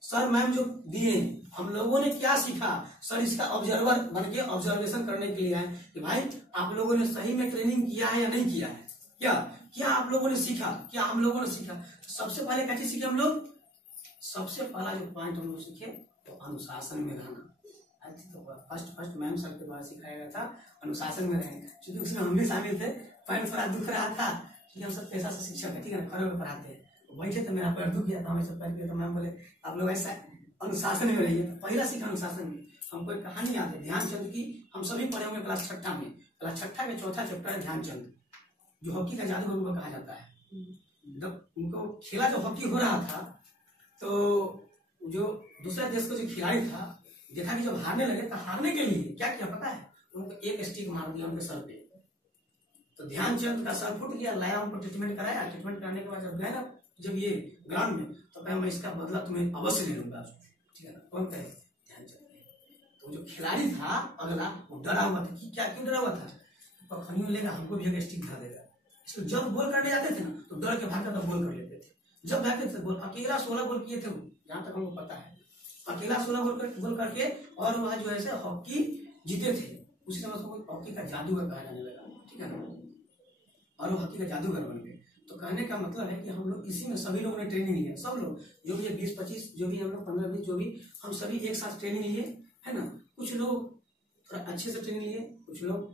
सर मैम जो दिए हम लोगों ने क्या सीखा, सर इसका ऑब्जर्वर बन के ऑब्जर्वेशन करने के लिए आए कि भाई आप लोगों ने सही में ट्रेनिंग किया है या नहीं किया है, क्या आप लोगों ने सीखा, क्या हम लोगों ने सीखा। सबसे पहले क्या चीज सीखे हम लोग? सबसे पहला जो पॉइंट हम लोग सीखे तो अनुशासन में रहना। तो फर्स्ट मैम सर के द्वारा सिखाया गया था अनुशासन में रहें, क्योंकि उसमें हम भी शामिल थे। पैर थोड़ा दुख रहा था क्योंकि हम सब पेशा से शिक्षक है, ठीक है, खड़े होकर पढ़ाते हैं। बैठे तो मेरा पैर दुख गया था, हमें पैर किया तो मैम बोले आप लोग ऐसा अनुशासन में रहिए। तो पहला सीखा अनुशासन में। हमको एक कहानी याद है ध्यानचंद की, हम सभी पढ़े होंगे क्लास 6 में। क्लास 6 के चौथा चैप्टर है ध्यानचंद, जो हॉकी का जादूगर उनको कहा जाता है। जब उनको खेला जो हॉकी हो रहा था तो जो दूसरा देश का जो खिलाड़ी था देखा कि जब हारने लगे तो हारने के लिए क्या किया पता है? उनको एक स्टिक मार दिया उनके सर पे। तो ध्यानचंद का सर फूट गया, लाया उनको ट्रीटमेंट कराया। ट्रीटमेंट कराने के बाद जब गए ना जब ये ग्राउंड में तो कहा मैं इसका बदला तुम्हें अवश्य ले लूंगा, ठीक है ना। कौन कहे? ध्यानचंद। तो जो खिलाड़ी था अगला वो डरा हुआ था कि क्या क्यों डरा हुआ था? पखनियों लेगा हमको भी एक स्टिक धरा देगा। इसलिए जब गोल करने जाते थे ना तो डर के भागकर तो गोल कर लेते थे। जब भागते थे गोल, अकेला 16 गोल किए थे वो, जहां तक हमको पता है। अकेला 16 गोल करके और वह जो है हॉकी जीते थे। उसी समय उसको हॉकी का जादूगर कहा जाने लगा, ठीक है ना। और वो हॉकी का जादूगर बन गए। तो कहने का मतलब है कि हम लोग इसी में सभी लोगों ने ट्रेनिंग लिया, सब लोग जो भी 20-25 जो भी हम लोग 15-20 जो भी हम सभी एक साथ ट्रेनिंग लिए, है ना। कुछ लोग थोड़ा अच्छे से ट्रेनिंग लिए, कुछ लोग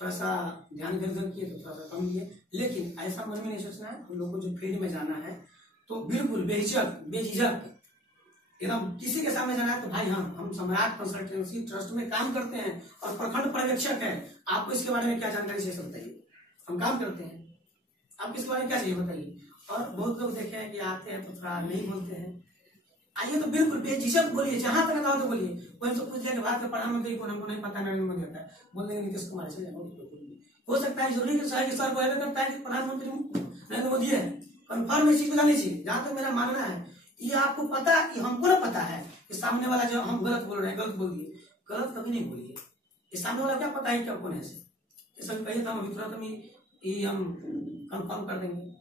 थोड़ा सा ध्यान इधर किए तो थोड़ा सा कम किए। लेकिन ऐसा मन में नहीं सोचना है हम लोग को जो फील्ड में जाना है तो बिल्कुल बेझिझक एकदम किसी के सामने जाना है तो भाई हाँ हम सम्राट कंसल्टेंसी ट्रस्ट में काम करते हैं और प्रखंड पर्यवेक्षक है, आपको इसके बारे में क्या जानकारी चाहिए बताइए। हम काम करते हैं, आपको इसके बारे में क्या चाहिए बताइए। और बहुत लोग देखे हैं कि आते हैं तो थोड़ा नहीं बोलते हैं। आइए तो बिल्कुल बेझिझक बोलिए, जहां तक ना हो तो बोलिए। कोई तो पूछ लिया कि भारत का प्रधानमंत्री कौन, हमको नहीं पता, नरेंद्र मोदी होता है, बोल देंगे नीतीश कुमार। हो सकता है जरूरी सर को करता है कि प्रधानमंत्री नरेंद्र मोदी है, कन्फर्म इस चीज को जाननी चाहिए। जहां तक मेरा मानना है ये आपको पता कि हमको ना पता है कि सामने वाला जो हम गलत बोल रहे हैं, गलत बोल दिए, गलत कभी नहीं बोलिए। ये सामने वाला क्या पता है क्या कौन है से, ये सब कहिए तो हम अभी तुरंत में ये हम कंफर्म कर देंगे।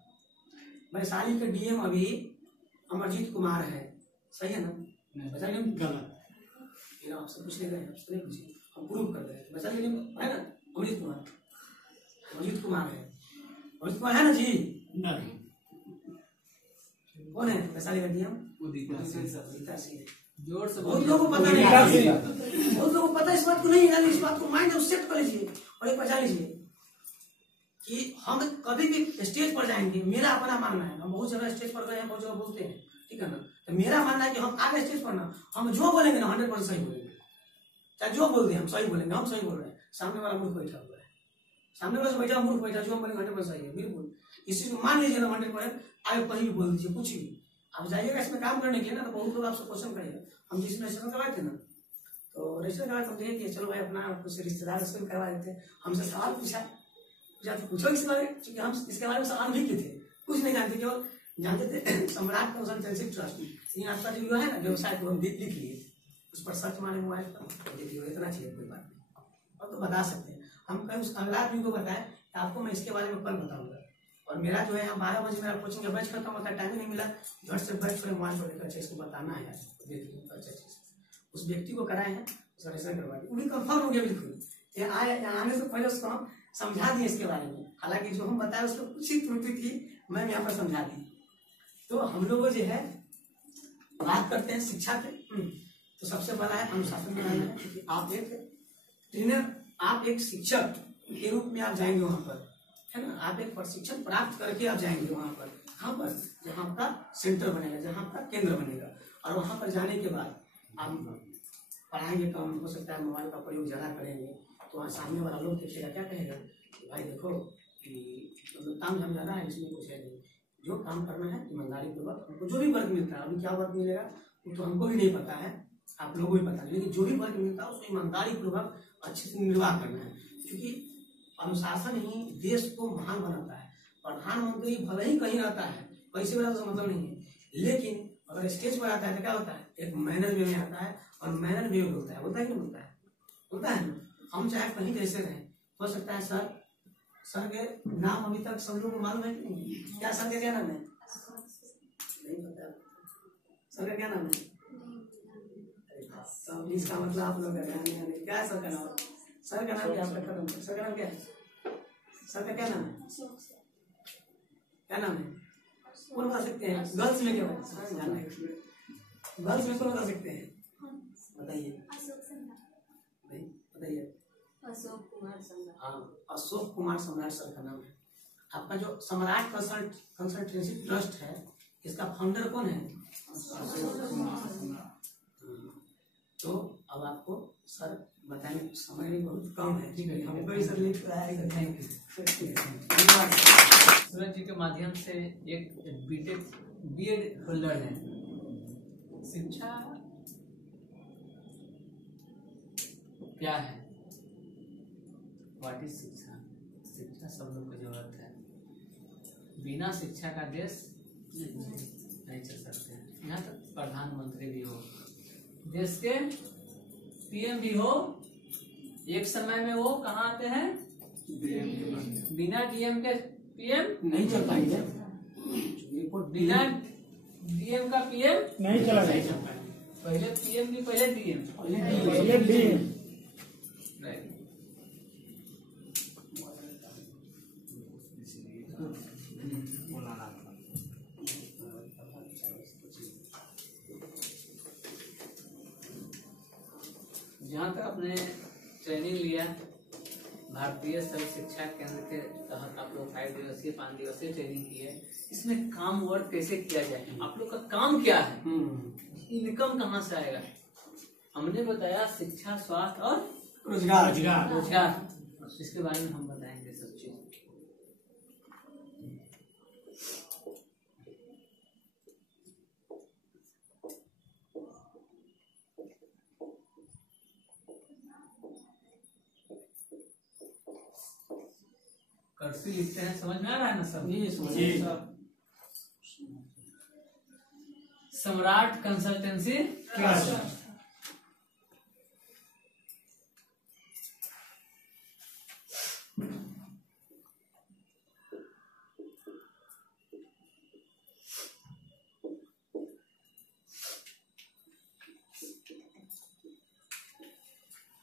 वैशाली के डीएम अभी अमरजीत कुमार है, सही है ना? वैशाली गलत आपसे पूछ ले गए, आपसे नहीं पूछे, हम प्रूव कर रहे हैं। वैशाली है ना अमरजीत कुमार, अमरजीत कुमार है, अमरजीत कुमार है ना जी? नहीं, कौन है वैशाली का डीएम? जोर से बहुत लोगों को पता नहीं, बहुत लोगों को पता इस बात को नहीं है। इस बात को माइंड में सेट कर लीजिए और एक पहचान लीजिए कि हम कभी भी स्टेज पर जाएंगे, मेरा अपना मानना है, हम बहुत जगह स्टेज पर गए हैं, बहुत जगह बोलते हैं, ठीक है ना। तो मेरा मानना है कि हम आगे स्टेज पर ना हम जो बोलेंगे ना 100% सही बोलेंगे, चाहे जो बोल दे हम सही बोलेंगे, हम सही बोल रहे हैं। सामने वाला मूर्ख बैठा हुआ है, सामने वाला बैठा मूर्ख बैठा, जो हम बोलेंगे 100% सही है, बिल्कुल। इस चीज को मान लीजिए ना 100%, आगे कहीं भी बोल दीजिए कुछ भी। आप जाइएगा इसमें काम करने के लिए ना तो बहुत लोग आपसे क्वेश्चन करेगा। हम जिसमें रजिस्ट्रेशन करवाए थे ना तो रजिस्टर करवाए तो देखिए चलो भाई अपना कुछ रिश्तेदार से करवा देते, हमसे सवाल पूछा तो पूछो इसके बारे में, क्योंकि हम इसके बारे में सवाल भी किए थे, कुछ नहीं जानते, केवल जानते थे सम्राट कंसल्टेंसी ट्रस्ट। यहाँ आपका जो है ना व्यवसाय को हम लिख लिए, उस पर सर्च मारे मोबाइल पर, देखिए इतना चाहिए, कोई बात नहीं, और तो बता सकते हैं। हम कहीं उस अगला आदमी को बताएं कि आपको मैं इसके बारे में कल बताऊंगा। और मेरा जो है 12 बजे मेरा कोचिंग का बैच खत्म होता है, टाइम नहीं मिला, घर से बैच छोड़े मोबाइल छोड़कर अच्छा इसको बताना है, देखिए अच्छा चीज उस व्यक्ति को कराए हैं, रजिस्टर करवा दिए, वो भी कंफर्म हो गया बिल्कुल। आने से पहले उसको हम समझा दिए इसके बारे में, हालांकि जो हम बताए उसको कुछ ही त्रुटि थी, मैं यहाँ पर समझा दी। तो हम लोग जो है बात करते हैं शिक्षा पे, तो सबसे बड़ा है अनुशासन बनाना है, क्योंकि आप एक ट्रेनर, आप एक शिक्षक के रूप में आप जाएंगे वहां पर, है ना। आप एक प्रशिक्षण प्राप्त करके आप जाएंगे वहां पर, कहाँ पर? जहाँ आपका सेंटर बनेगा, जहाँ आपका केंद्र बनेगा। और वहां पर जाने के बाद आप पढ़ाएंगे कम, हो सकता है मोबाइल का प्रयोग ज्यादा करेंगे, तो वहाँ सामने वाला लोग देखेगा, क्या कहेगा कि भाई देखो कि मतलब काम झाम ज्यादा है, इसमें कुछ है नहीं, जो काम करना है ईमानदारी पूर्वक, हमको जो भी वर्क मिलता है, अभी क्या वर्क मिलेगा वो तो हमको भी नहीं पता है, आप लोगों को भी पता है, लेकिन जो भी वर्ग मिलता है उसको ईमानदारी पूर्वक अच्छे से निर्वाह करना है, क्योंकि अनुशासन ही देश को महान बनाता है। प्रधानमंत्री भले ही कहीं रहता है, पैसे वाला तो मतलब नहीं है, लेकिन अगर स्टेज पर आता है तो क्या होता है, एक मैनर वे में आता है, और मैनर वे होता है, होता है कि नहीं होता है, होता है ना। हम चाहे कहीं कैसे रहें, हो सकता है सर के नाम अभी तक सब लोगों को मालूम है कि नहीं, क्या सर का क्या नाम है, नहीं पता, सर का क्या नाम है, तो इसका मतलब आप लोग क्या है सर का नाम, सर का नाम क्या, सर का नाम क्या है, सर का क्या नाम है, क्या नाम है, कौन बता सकते हैं, गर्ल्स में क्या गर्ल्स में कौन बता सकते हैं, बताइए बताइए। अशोक कुमार सम्राट। हाँ, अशोक कुमार सम्राट सर का नाम है। आपका जो सम्राट कंसल्टेंसी ट्रस्ट है, इसका फाउंडर कौन है, तो अब आपको सर बताने समय भी बहुत कम है, ठीक है, हमको भी सर लिख रहा है, थैंक यू, धन्यवाद। सूरज जी के माध्यम से एक बीटेक बीएड होल्डर है। शिक्षा क्या है, व्हाट इज शिक्षा, शिक्षा सब लोग को जरूरत है, बिना शिक्षा का देश नहीं चल सकते हैं। यहाँ तक प्रधानमंत्री भी हो, देश के पीएम भी हो, एक समय में वो कहाँ आते हैं, बिना डीएम के पीएम नहीं चल पाएंगे, बिना डीएम का पीएम नहीं चला जाएगा, पहले पीएम भी पहले डीएम, पहले डीएम। जहाँ तक आपने ट्रेनिंग लिया भारतीय सर्व शिक्षा केंद्र के तहत, आप लोग 5 दिवसीय 5 दिवसीय ट्रेनिंग की है, इसमें काम वर्क कैसे किया जाए, आप लोग का काम क्या है, इनकम कहाँ से आएगा। हमने बताया शिक्षा, स्वास्थ्य और रोजगार, इसके बारे में हम बताएंगे सब चीज। कर्सी लिखते हैं, समझ में आ रहा है ना सब, जी सब। सम्राट कंसल्टेंसी ट्रस्ट,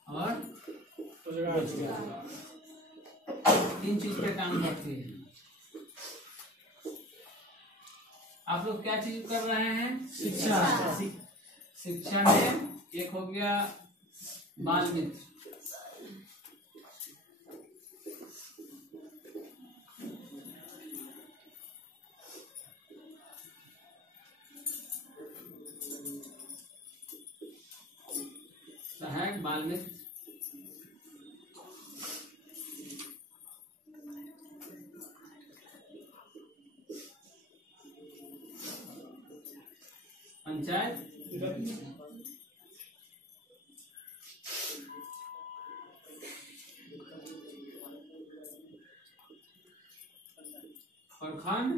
और 3 चीज पे काम करती है। आप लोग क्या चीज कर रहे हैं, शिक्षा में एक हो गया बाल मित्र, सहायक बाल मित्र, पंचायत, प्रखंड।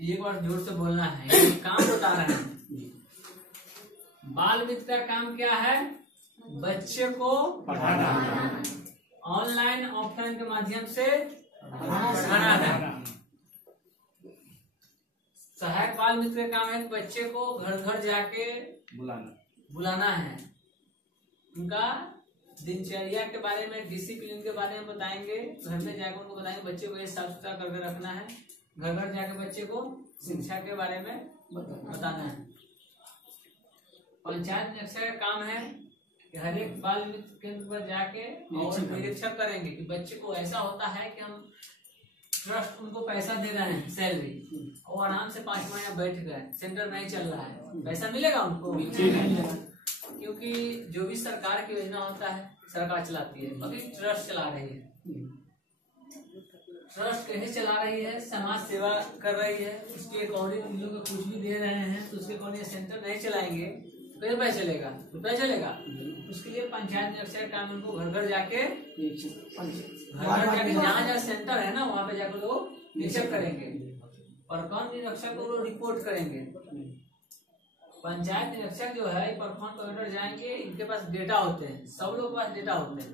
एक बार जोर से बोलना है, ये काम बता रहे हैं। बाल मित्र का काम क्या है, बच्चे को पढ़ाना, ऑनलाइन ऑफलाइन के माध्यम से पढ़ाना है। सहायक बाल मित्र का काम है कि बच्चे को घर घर जाके बुलाना है, उनका दिनचर्या के बारे में, डिसिप्लिन के बारे में बताएंगे, घर में जाकर उनको बताएंगे बच्चे को ये साफ सुथरा करके रखना है, घर घर जाके बच्चे को शिक्षा के बारे में बताना है। पंचायत निरीक्षक का काम है कि हर एक बाल मित्र केंद्र पर जाके और निरीक्षण करेंगे कि बच्चे को ऐसा होता है कि हम ट्रस्ट उनको पैसा दे रहे हैं सैलरी, और आराम से 5 महीना बैठ गए, सेंटर नहीं चल रहा है, पैसा मिलेगा उनको, क्योंकि जो भी सरकार की योजना होता है सरकार चलाती है, अभी ट्रस्ट चला रही है। ट्रस्ट कैसे चला रही है, समाज सेवा कर रही है, उसके अकॉर्डिंग उन लोग कुछ भी दे रहे हैं तो उसके अकॉर्डिंग सेंटर नहीं चलाएंगे तो कैसे पैसा चलेगा, रुपया चलेगा। उसके लिए पंचायत निरीक्षक काम उनको घर घर जाके जहाँ जहाँ सेंटर है ना वहाँ पे जाकर लोग निरीक्षक करेंगे और कौन निरीक्षक को लोग रिपोर्ट करेंगे। पंचायत निरीक्षक जो है प्रखंड कलेक्टर जाएंगे, इनके पास डेटा होते हैं, सब लोग के पास डेटा होते हैं,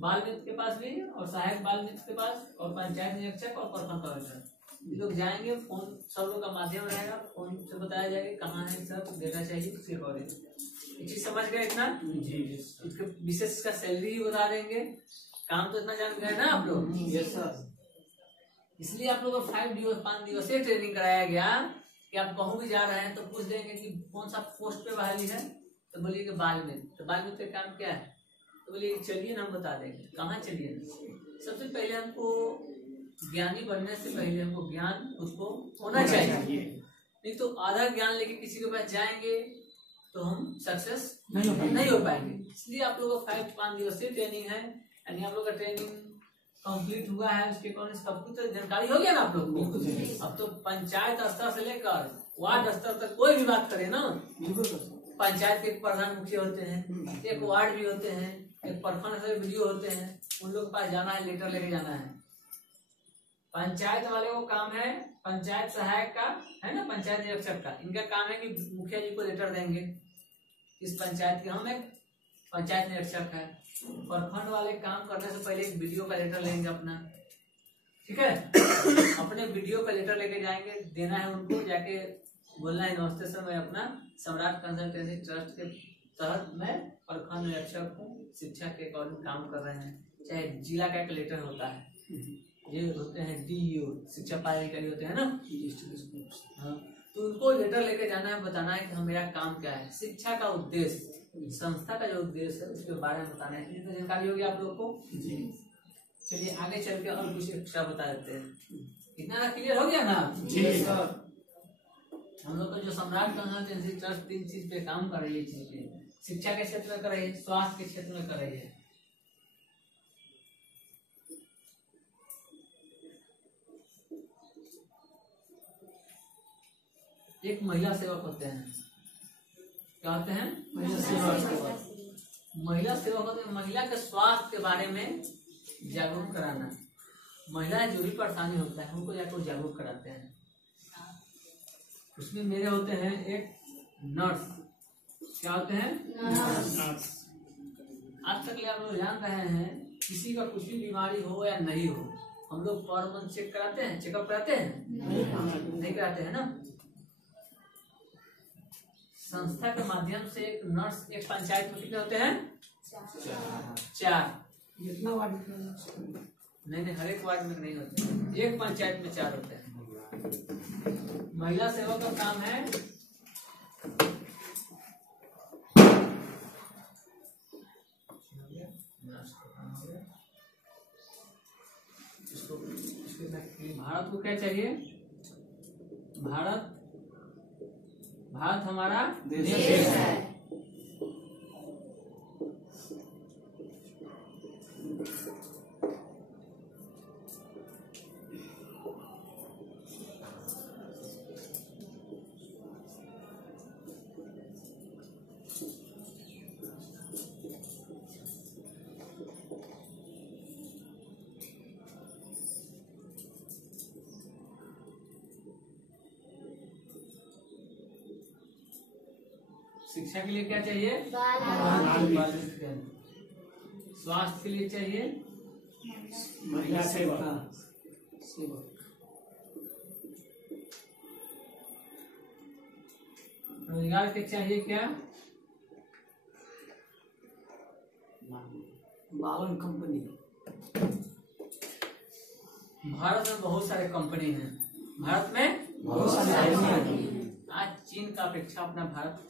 बाल मित्र के पास भी और सहायक बाल मित्र के पास और पंचायत निरीक्षक और प्रखंड कलेक्टर, ये लोग जाएंगे। फोन सब लोग का माध्यम रहेगा, फोन से बताया जाएगा कहाँ है सब डेटा चाहिए उसके अकॉर्डिंग। ये चीज समझ गए इतना जी। इसके विशेष का सैलरी ही बता देंगे, काम तो इतना जान गए ना आप लोग। Yes sir. इसलिए आप लोग को 5 दिवसीय ट्रेनिंग कराया गया कि आप कहूँ भी जा रहे हैं तो पूछ देंगे कि कौन सा पोस्ट पे बहाली है, तो बोलिए कि बाल मित्र। तो बाल मित्र का काम क्या है, तो बोलिए चलिए ना हम बता देंगे। कहाँ चलिए, सबसे पहले हमको ज्ञानी बनने से पहले हमको ज्ञान उसको होना चाहिए। नहीं तो आधा ज्ञान लेके किसी के पास जाएंगे तो हम सक्सेस नहीं हो पाएंगे। इसलिए आप लोगों का 5 दिवसीय ट्रेनिंग है, यानी आप लोग का ट्रेनिंग कंप्लीट हुआ है, उसके अकॉर्डिंग सब कुछ जानकारी हो गया ना आप लोग को। अब तो पंचायत स्तर से लेकर वार्ड स्तर तक कोई भी बात करे ना, पंचायत के प्रधान मुखिया होते हैं, एक वार्ड भी होते हैं, एक प्रखंड से वीडियो होते हैं, उन लोग के पास जाना है, लेटर लेके जाना है। पंचायत वाले को काम है, पंचायत सहायक का है ना, पंचायत निरीक्षक का, इनका काम है कि मुखिया जी को लेटर देंगे इस पंचायत के, हम एक पंचायत निरीक्षक है। प्रखंड वाले काम करने से पहले एक वीडियो का लेटर लेंगे अपना, ठीक है। अपने वीडियो का लेटर लेके जाएंगे, देना है उनको, जाके बोलना है नमस्ते सर, मैं अपना सम्राट कंसल्टेंसी ट्रस्ट के तहत मैं प्रखंड निरीक्षक हूँ, शिक्षा के अकॉर्डिंग काम कर रहे हैं। चाहे जिला का एक लेटर होता है, ये होते हैं DEO, शिक्षा पदाधिकारी होते हैं ना, हाँ, तो उनको लेटर लेके जाना है, बताना है कि हम मेरा काम क्या है, शिक्षा का उद्देश्य, संस्था का जो उद्देश्य है उसके बारे में बताना है। इतनी जानकारी होगी आप लोग को जी। चलिए आगे चल के और कुछ एक्स्ट्रा बता देते हैं। इतना क्लियर हो गया ना जी सर। हम लोग का जो सम्राट कंसल्टेंसी ट्रस्ट 3 चीज पे काम कर रही है, शिक्षा के क्षेत्र में कर रही है, स्वास्थ्य के क्षेत्र में कर रही है। एक महिला सेवक होते हैं, क्या होते हैं, महिला सेवक। महिला सेवक होते हैं, महिला के स्वास्थ्य के बारे में जागरूक कराना। महिला जो भी परेशानी होता है उनको जाकर जागरूक कराते हैं। उसमें मेरे होते हैं एक नर्स, क्या होते हैं, नर्स। आज तक आप लोग जान रहे हैं किसी का कुछ भी बीमारी हो या नहीं हो, हम लोग फॉर्मल चेक कराते हैं, चेकअप कराते हैं, नहीं कराते हैं ना। संस्था के माध्यम से एक नर्स, एक पंचायत में कितने होते हैं, 4। जितना वार्ड नहीं, हर एक वार्ड में नहीं होते, एक पंचायत में 4 होते हैं। महिला सेवा का काम है भारत को क्या चाहिए, भारत हमारा देश है। शिक्षा के लिए क्या चाहिए, स्वास्थ्य के लिए चाहिए महिला सेवा, रोजगार के चाहिए क्या, 52 कंपनी। भारत में बहुत सारे कंपनी हैं, भारत में बहुत सारे आज चीन का अपेक्षा अपना भारत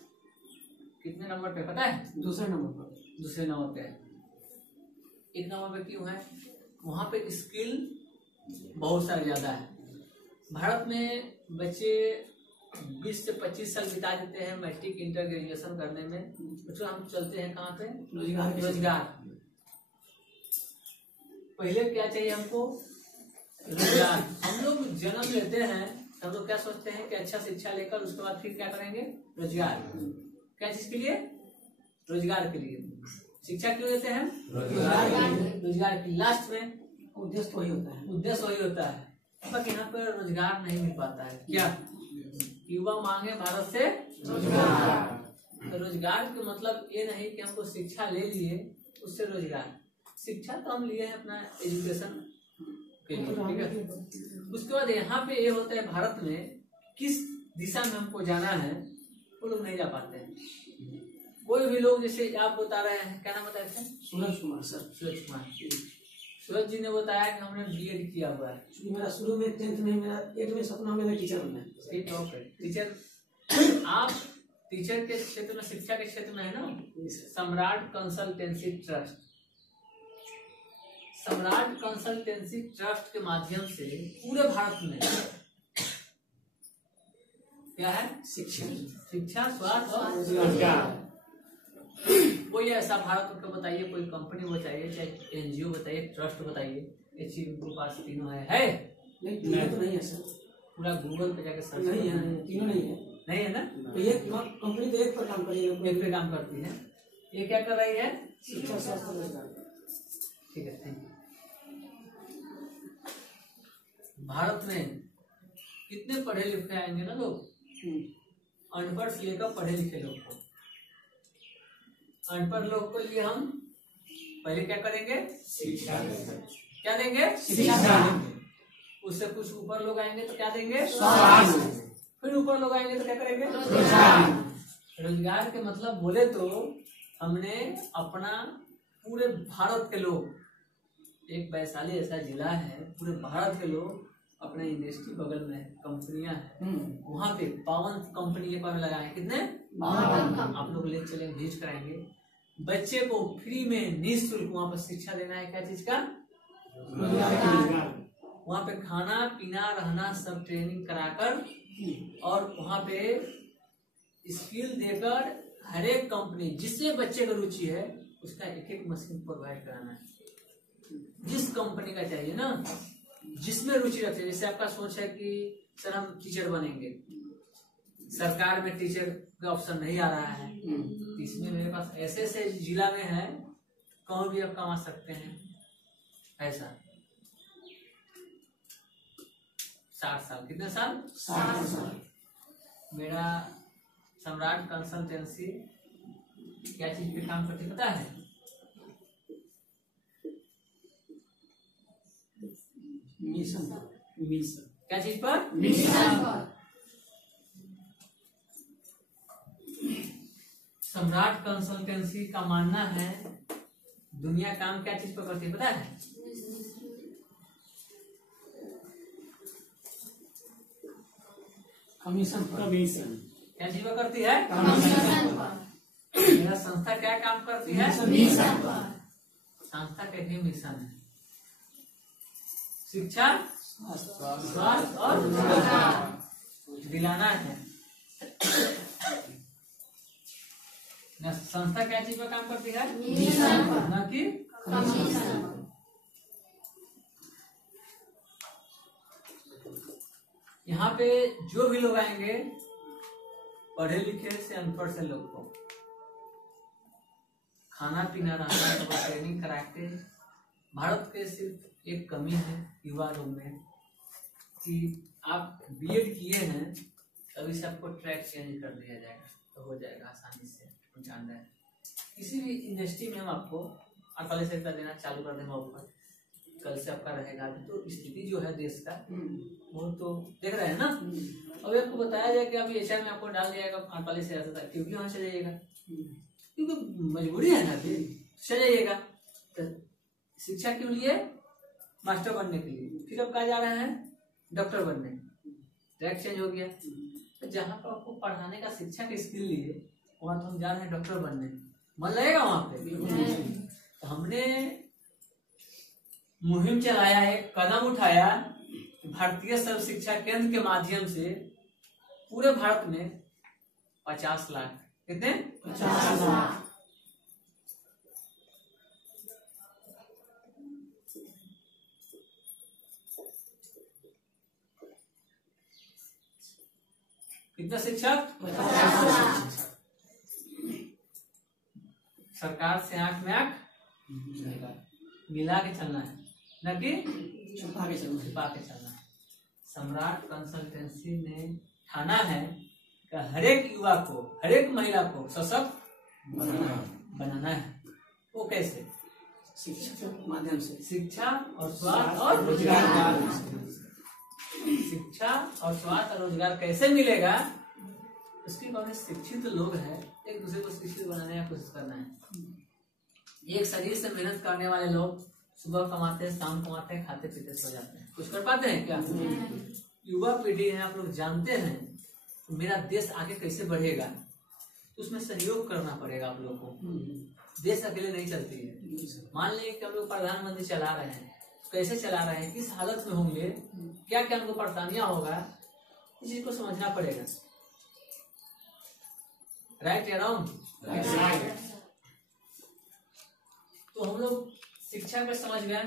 कितने नंबर पे पता है, दूसरे नंबर पे। 1 नंबर पे क्यों है, वहाँ पे स्किल बहुत सारे ज्यादा है। भारत में बच्चे 20 से 25 साल बिता देते हैं मैट्रिक इंटर ग्रेजुएशन करने में, उसको हम चलते हैं कहाँ पे, रोजगार। पहले क्या चाहिए हमको, रोजगार। हम लोग जन्म लेते हैं, हम लोग क्या सोचते हैं कि अच्छा शिक्षा लेकर उसके बाद फिर क्या करेंगे? रोजगार। क्या चीज के लिए? रोजगार के लिए। शिक्षा क्यों देते हैं? रोजगार की। लास्ट में उद्देश्य वही होता है। उद्देश्य वही होता है, बट यहाँ पर रोजगार नहीं मिल पाता है। क्या? युवा मांगे भारत से रोजगार। तो रोजगार का मतलब ये नहीं कि हमको शिक्षा ले लिए उससे रोजगार। शिक्षा तो हम लिए हैं अपना एजुकेशन के लिए, ठीक है। उसके बाद यहाँ पे ये होता है भारत में किस दिशा में हमको जाना है वो लोग नहीं जा पाते हैं। कोई भी लोग, जैसे आप बता रहे हैं, क्या नाम बताए थे? सूरज कुमार सर। सूरज कुमार। सूरज जी ने बताया कि हमने बीएड किया हुआ है। क्योंकि मेरा शुरू में 10th में मेरा 8 में सपना मेरा टीचर बनना है। ठीक, ओके। टीचर, आप टीचर के क्षेत्र में, शिक्षा के क्षेत्र में है ना, सम्राट कंसल्टेंसी ट्रस्ट। सम्राट कंसल्टेंसी ट्रस्ट के माध्यम से पूरे भारत में क्या है? शिक्षा, स्वास्थ्य और रोजगार। कोई ऐसा भारत को बताइए, कोई कंपनी बताइए, चाहे एनजीओ बताइए, ट्रस्ट बताइए, ये चीज उनके पास तीनों है? नहीं, तीनों तो नहीं है सर। पूरा गूगल पे जाके सर्च नहीं है, तीनों नहीं है। नहीं है ना? तो ये कंपनी तो एक पर काम करेगी, एक पे काम करती है। ये क्या कर रही है? शिक्षा, स्वास्थ्य, रोजगार। ठीक है, थैंक यू। भारत में कितने पढ़े लिखे आएंगे ना लोग, अनपढ़ से लेकर पढ़े लिखे लोग को। अनपढ़ लोग को लिए हम पहले क्या करेंगे? शिक्षा। क्या देंगे? शिक्षा। उससे कुछ ऊपर लोग आएंगे तो क्या देंगे? फिर ऊपर लोग आएंगे तो क्या करेंगे? रोजगार के मतलब बोले तो हमने अपना पूरे भारत के लोग, एक वैशाली ऐसा जिला है, पूरे भारत के लोग अपने इंडस्ट्री बगल में कंपनियां हैं, वहाँ पे 52 कंपनी के पर लगाए। कितने? 52। आप लोग ले चले, विजिट कराएंगे। बच्चे को फ्री में निःशुल्क वहाँ पर शिक्षा देना है। क्या चीज का? वहाँ पे खाना पीना रहना सब ट्रेनिंग कराकर और वहाँ पे स्किल देकर हर एक कंपनी जिससे बच्चे को रुचि है उसका एक एक मशीन प्रोवाइड कराना है। जिस कंपनी का चाहिए ना, जिसमें रुचि रखते हैं। जैसे आपका सोच है कि सर हम टीचर बनेंगे, सरकार में टीचर का ऑप्शन नहीं आ रहा है, इसमें मेरे पास ऐसे ऐसे जिला में है, कहीं भी आप कमा सकते हैं। ऐसा 60 साल। कितने साल? 60 साल। मेरा सम्राट कंसल्टेंसी क्या चीज पे काम करती पता है? मिशन। क्या चीज पर? सम्राट कंसल्टेंसी का मानना है दुनिया काम क्या चीज पर करती है पता है? कमीशन। क्या चीज पर करती है? मेरा संस्था क्या काम करती है? संस्था का ही मिशन है शिक्षा, स्वास्थ्य और रोजगार दिलाना है। संस्था क्या चीज पर काम करती है? न कि यहाँ पे जो भी लोग आएंगे पढ़े लिखे से अनपढ़ से लोग को खाना पीना रहना ट्रेनिंग कराते। भारत के सिर्फ एक कमी है युवा लोग में कि आप बीएड किए हैं तभी से आपको ट्रैक चेंज कर दिया जाएगा तो हो जाएगा आसानी से। जान रहे हैं किसी भी इंडस्ट्री में हम आपको कल से कर देना चालू कर देंगे ऑफर, कल से आपका रहेगा। तो स्थिति जो है देश का वो तो देख रहे हैं ना। अभी आपको बताया जाए कि अभी एचआर में आपको डाल दिया जाएगा 48 से ऐसा क्योंकि वहां चले जाइएगा, क्योंकि मजबूरी है ना, फिर चले जाइएगा। तो शिक्षा क्यों लिए? मास्टर बनने के लिए। फिर अब कहा जा रहे हैं डॉक्टर बनने, ट्रैक चेंज हो गया। तो जहाँ पर आपको पढ़ाने का शिक्षा का स्किल लिए वहां तो हम जा रहे हैं डॉक्टर बनने, मन लगेगा वहां पे। तो हमने मुहिम चलाया, एक कदम उठाया, भारतीय सर्व शिक्षा केंद्र के माध्यम से पूरे भारत में 50 लाख, कितने? 50 लाख कितना शिक्षक? सरकार से आंख में आंख मिला के चलना है, न कि छुपा के चलना है। सम्राट कंसल्टेंसी ने ठाना है कि हर एक युवा को, हर एक महिला को सशक्त बनाना है। वो कैसे? शिक्षा के माध्यम से, शिक्षा और स्वास्थ्य और रोजगार। शिक्षा और स्वास्थ्य और रोजगार कैसे मिलेगा? उसके बारे में शिक्षित लोग हैं, एक दूसरे को शिक्षित बनाने की कोशिश करना है। एक शरीर से मेहनत करने वाले लोग सुबह कमाते हैं, शाम कमाते हैं, खाते पीते सो जाते हैं, कुछ कर पाते हैं क्या? युवा पीढ़ी है, आप लोग जानते हैं तो मेरा देश आगे कैसे बढ़ेगा, तो उसमें सहयोग करना पड़ेगा आप लोग को। देश अकेले नहीं चलती है। मान लीजिए कि हम लोग प्रधानमंत्री चला रहे हैं, कैसे चला रहे हैं, किस हालत में होंगे, क्या क्या हमको परेशानियां होगा, इस चीज को समझना पड़ेगा। राइट या रॉन्ग? तो हम लोग शिक्षा पे समझ गए।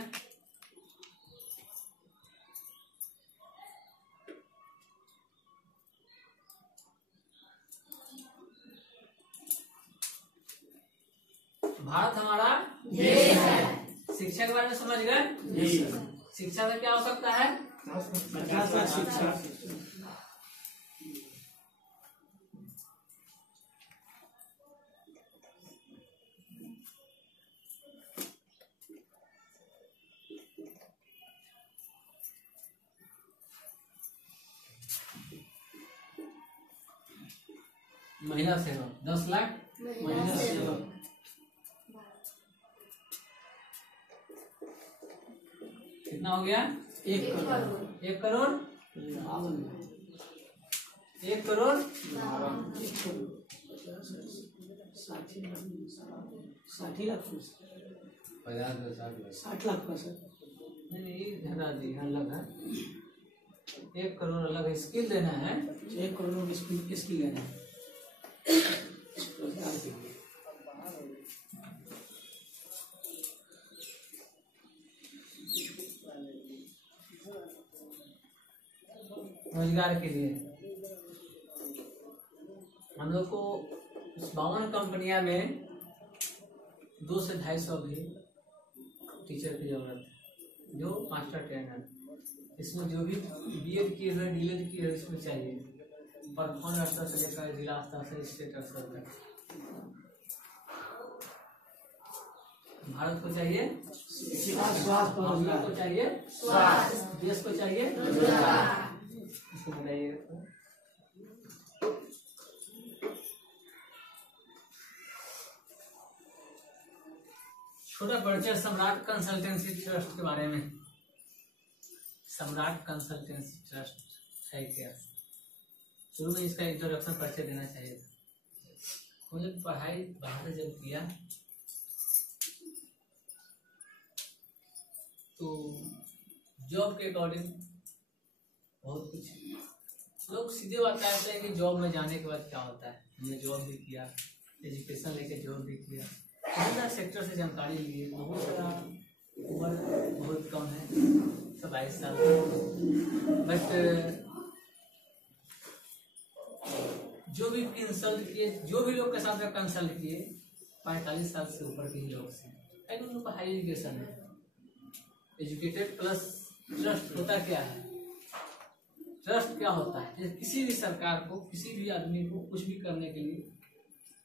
भारत हमारा देश है। शिक्षा के बारे में समझ गए? शिक्षा से क्या हो सकता है? 50 लाख शिक्षा। महिला सेवा 10 लाख। महिला सेवा कितना हो गया? 1 करोड़। 1 करोड़ 1 करोड़ 60 लाख 60 लाख का सर। नहीं, धरा दी अलग है। 1 करोड़ अलग है, स्किल देना है। 1 करोड़ इसकी लेना है। रोजगार के लिए हम लोग को 52 कंपनियां में 2 से 250 भी टीचर की जरूरत है, जो मास्टर ट्रेनर। इसमें जो भी बीएड किए हुए, डीएड किए हुए, इसमें चाहिए। प्रखंड स्तर से लेकर जिला स्तर से स्टेट स्तर तक भारत को चाहिए स्वास्थ्य, रोजगार को चाहिए, देश को चाहिए। इसको बताइए। छोटा परिचय सम्राट कंसल्टेंसी ट्रस्ट के बारे में। सम्राट कंसल्टेंसी ट्रस्ट है क्या? शुरू में इसका इंट्रोडक्शन परिचय देना चाहिए था। मुझे पढ़ाई बाहर जब किया तो जॉब के अकॉर्डिंग बहुत कुछ लोग सीधे बात कहते हैं कि जॉब में जाने के बाद क्या होता है। हमने जॉब भी किया, एजुकेशन लेके जॉब भी किया, बहुत सारा सेक्टर से जानकारी लिए। बहुत सारा उम्र बहुत कम है, 22 साल। बट जो भी कंसल्ट किए, जो भी लोग के साथ में कंसल्ट किए, 45 साल से ऊपर के ही लोग से। उन लोग का हाई एजुकेशन है। एजुकेटेड प्लस ट्रस्ट होता क्या है? ट्रस्ट क्या होता है? किसी भी सरकार को, किसी भी आदमी को कुछ भी करने के लिए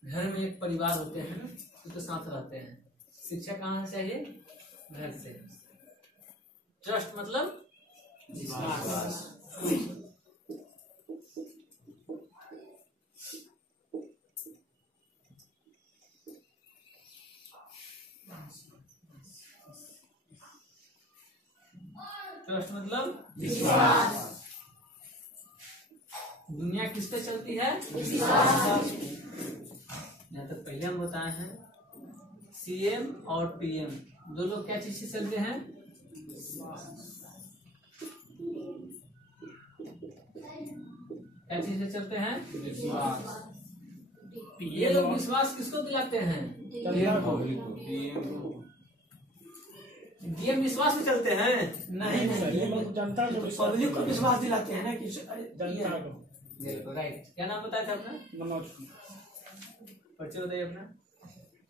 घर में एक परिवार होते हैं ना, उसके साथ रहते हैं। शिक्षा कहाँ से चाहिए? घर से। ट्रस्ट मतलब विश्वास। ट्रस्ट मतलब विश्वास। दुनिया किस पे चलती है? विश्वास। यहाँ तक पहले हम बताए हैं, सीएम और पीएम दो लोग क्या चीज से चलते हैं? क्या चीज से चलते हैं? विश्वास। ये लोग विश्वास किसको दिलाते हैं? डीएम विश्वास में चलते हैं? नहीं, जनता को पब्लिक को विश्वास दिलाते हैं ना कि जनता को बिल्कुल राइट। क्या नाम बताया था अपना? मनोज परिचय बताइए अपना।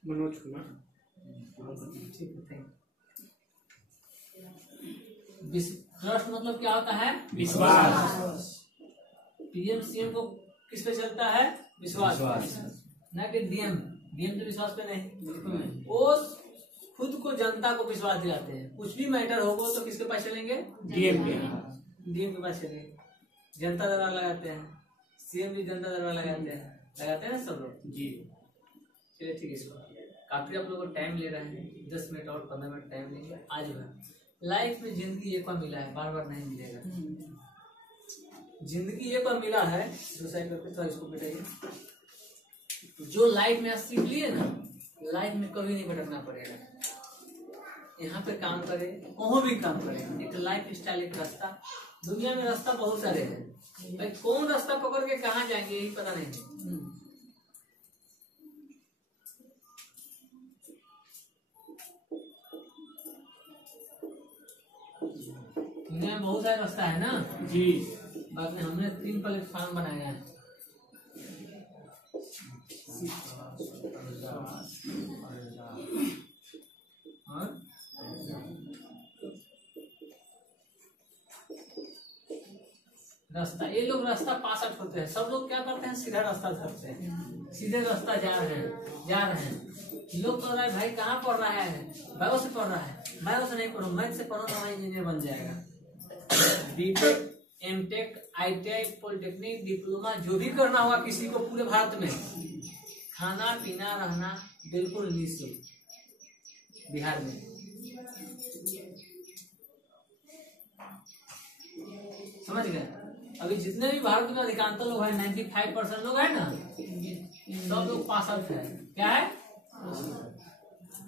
मनोज कुमार। ठीक है, थैंक यू। ट्रस्ट मतलब क्या होता है? विश्वास। पीएम सीएम को किस पे चलता है? विश्वास। ना कि डीएम तो विश्वास पे नहीं, वो खुद को जनता को विश्वास दिलाते हैं। कुछ भी मैटर होगा तो किसके पास चलेंगे? डीएम के पास चलेंगे। जनता दरबार लगाते हैं, सीएम भी जनता दरबार लगाते हैं ना सब लोग जी। चलिए ठीक है, इसको काफी आप लोग को टाइम ले रहे हैं, 10 मिनट और 15 मिनट टाइम लेंगे। आज भर लाइफ में जिंदगी एक बार मिला है, बार बार नहीं मिलेगा। जिंदगी एक बार मिला है, सुसाइड करके तो इसको बिठाइए। जो लाइफ में सीख लिए ना, लाइफ में कभी नहीं भटकना पड़ेगा। यहाँ पे काम करे, वहाँ भी काम करे। एक लाइफ स्टाइल, एक रास्ता। दुनिया में रास्ता बहुत सारे हैं भाई, कौन रास्ता पकड़ के कहाँ जाएंगे यही पता नहीं है। दुनिया में बहुत सारे रास्ता है ना जी। बाद में हमने 3 प्लेटफॉर्म बनाए हैं। और रास्ता, ये लोग रास्ता पास आउट होते हैं। सब लोग क्या करते हैं? सीधा रास्ता धरते हैं, सीधे रास्ता जा रहे हैं। लोग कह रहा है भाई कहाँ पढ़ रहा है? बायो से पढ़ रहा है। बायो से नहीं पढ़ो, मैथ से पढ़ो तो इंजीनियर बन जाएगा। BTech, MTech, ITI, polytechnic, diploma जो भी करना होगा किसी को पूरे भारत में, खाना पीना रहना बिल्कुल निःशुल्क बिहार में। समझ गए? अभी जितने भी भारत में अधिकांश लोग हैं, 95% लोग हैं ना, सब लोग पास आउट है। क्या है?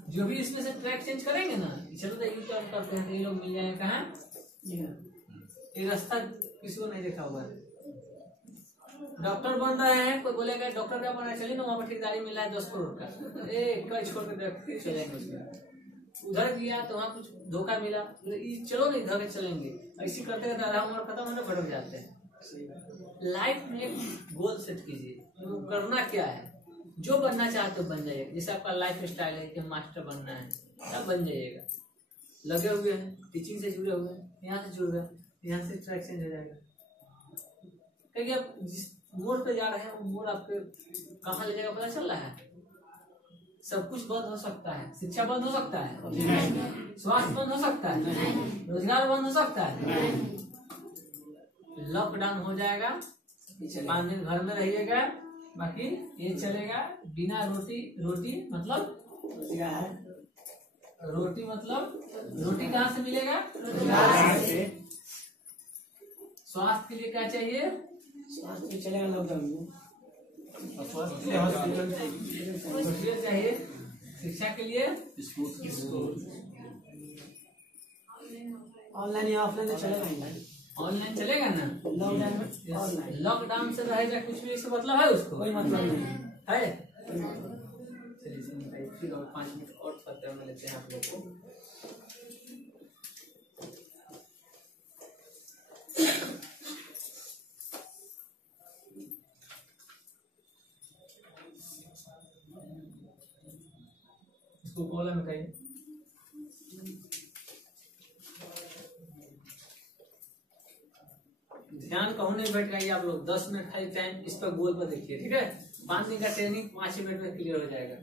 जो भी इसमें से ट्रैक चेंज करेंगे ना, चलो तो यू टर्न करते हैं, ये लोग मिल जाएंगे कहाँ? ये रास्ता किसी को नहीं देखा हुआ है। डॉक्टर बन रहे हैं, कोई बोलेगा डॉक्टर क्या बना है, चलिए ना वहाँ पर ठेकेदारी मिला है 10 करोड़ का, कई छोड़ के चलेंगे उसमें। उधर गया तो वहाँ कुछ धोखा मिला, चलो नहीं इधर चलेंगे। ऐसी करते करते आधा उम्र खत्म होने भटक जाते हैं। लाइफ में एक गोल सेट कीजिए, तो करना क्या है, जो बनना चाहते हो बन जाइएगा। जैसे आपका लाइफ स्टाइल है कि मास्टर बनना है, तब बन जाइएगा। लगे हुए हैं, टीचिंग से जुड़े हुए हैं, यहाँ से जुड़ गए, यहाँ से ट्रैक चेंज हो जाएगा। क्योंकि आप जिस मोड़ पे जा रहे हैं वो मोड़ आपके कहाँ ले जाएगा पता चल रहा है। सब कुछ बंद हो सकता है, शिक्षा बंद हो सकता है, स्वास्थ्य बंद हो सकता है, रोजगार बंद हो सकता है। लॉकडाउन हो जाएगा, 5 दिन घर में रहिएगा, बाकी ये चलेगा। बिना रोटी मतलब रोटी कहाँ से मिलेगा? स्वास्थ्य के लिए क्या चाहिए? स्वास्थ्य चलेगा लॉकडाउन में। हॉस्पिटल चाहिए। शिक्षा के लिए ऑनलाइन या ऑफलाइन चलेगा? ऑनलाइन चलेगा ना। लॉकडाउन में ऑनलाइन, लॉकडाउन से रहेगा कुछ भी इससे मतलब है उसको? कोई मतलब नहीं है। चलिए फिर और 5 मिनट और पत्ते में लेते हैं आप लोग को। इसको कॉलम में कहिए। ध्यान कहूँ नहीं भटकाइए आप लोग। 10 मिनट खाली टाइम इस पर गोल पर देखिए, ठीक है? 5 दिन का ट्रेनिंग 5 मिनट में क्लियर हो जाएगा,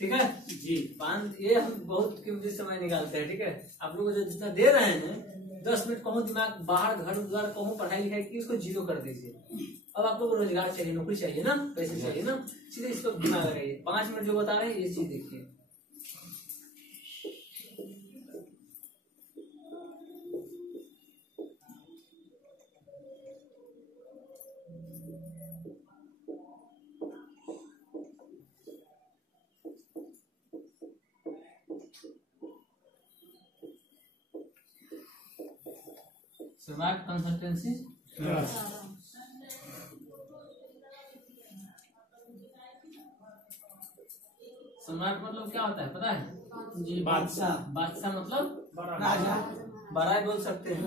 ठीक है जी। 5 ये हम बहुत कीमती समय निकालते हैं, ठीक है? आप लोग जो जितना दे रहे हैं, 10 मिनट कहूँ दिमाग बाहर घर द्वार कहूँ पढ़ाई लिखाई की उसको 0 कर दीजिए। अब आप लोग को रोजगार चाहिए, नौकरी चाहिए ना, पैसे चाहिए ना, सीधे इस पर दिमाग लगाइए। 5 मिनट जो बता रहे हैं ये चीज देखिए। Survive consultancy। सम्राट मतलब क्या होता है पता है जी? बादशाह। बादशाह मतलब राजा, बड़ा बोल सकते हैं।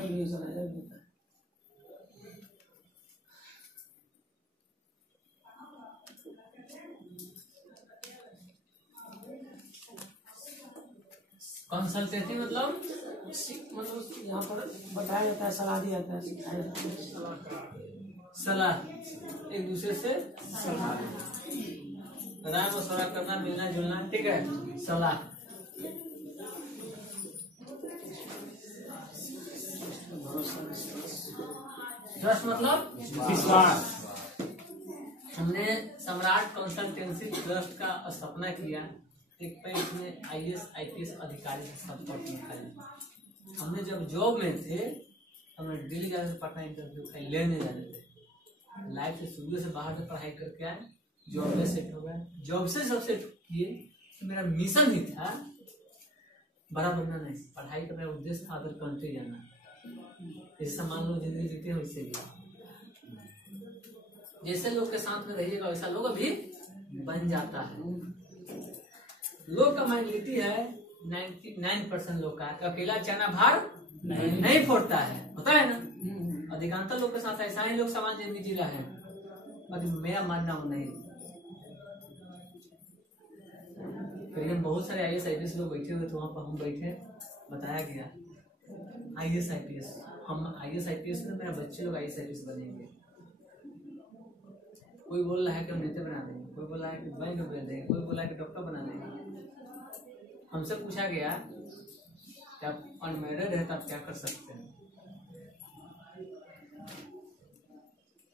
कंसल्टेंसी मतलब मतलब यहाँ पर बताया जाता है, सलाह दिया जाता है, सिखाया जाता है। सलाह, एक दूसरे से राय मशवरा करना, मिलना जुलना, ठीक है। सलाह, ट्रस्ट मतलब विश्वास। हमने सम्राट कंसल्टेंसी ट्रस्ट का स्थापना किया एक पे इसमें IAS IPS अधिकारी के साथ पद निकाले। हमने जब जॉब में थे हमें दिल्ली जाने से पटना इंटरव्यू लेने जाने थे, लाइफ से शुरू से बाहर से पढ़ाई करके आए, जॉब में सेट हो गए। जॉब से सब सेट किए तो मेरा मिशन ही था बड़ा बनना नहीं, पढ़ाई का मेरा उद्देश्य था अदर कंट्री जाना। जैसे मान लो जिंदगी जीते हैं वैसे भी, जैसे लोग के साथ में रहिएगा वैसा लोग भी बन जाता है। लोग का मेंटालिटी है 99% लोग का अकेला चना भार नहीं फोड़ता है, होता है ना। अधिकांश लोग के साथ ऐसा ही लोग समाज जिंदगी जी रहे हैं, पर मेरा मानना वो नहीं। करीबन बहुत सारे IAS IPS लोग बैठे हुए थे, वहां पर हम बैठे, बताया गया IAS IPS, हम IAS IPS में मेरा बच्चे लोग IAS IPS बनेंगे। कोई बोल रहा है कि हम नेता बना देंगे, कोई बोल रहा है कि बैंक बना देंगे, कोई बोला है कि डॉक्टर बना देंगे। हमसे पूछा गया कि आप अनमैरिड है तो आप क्या कर सकते हैं,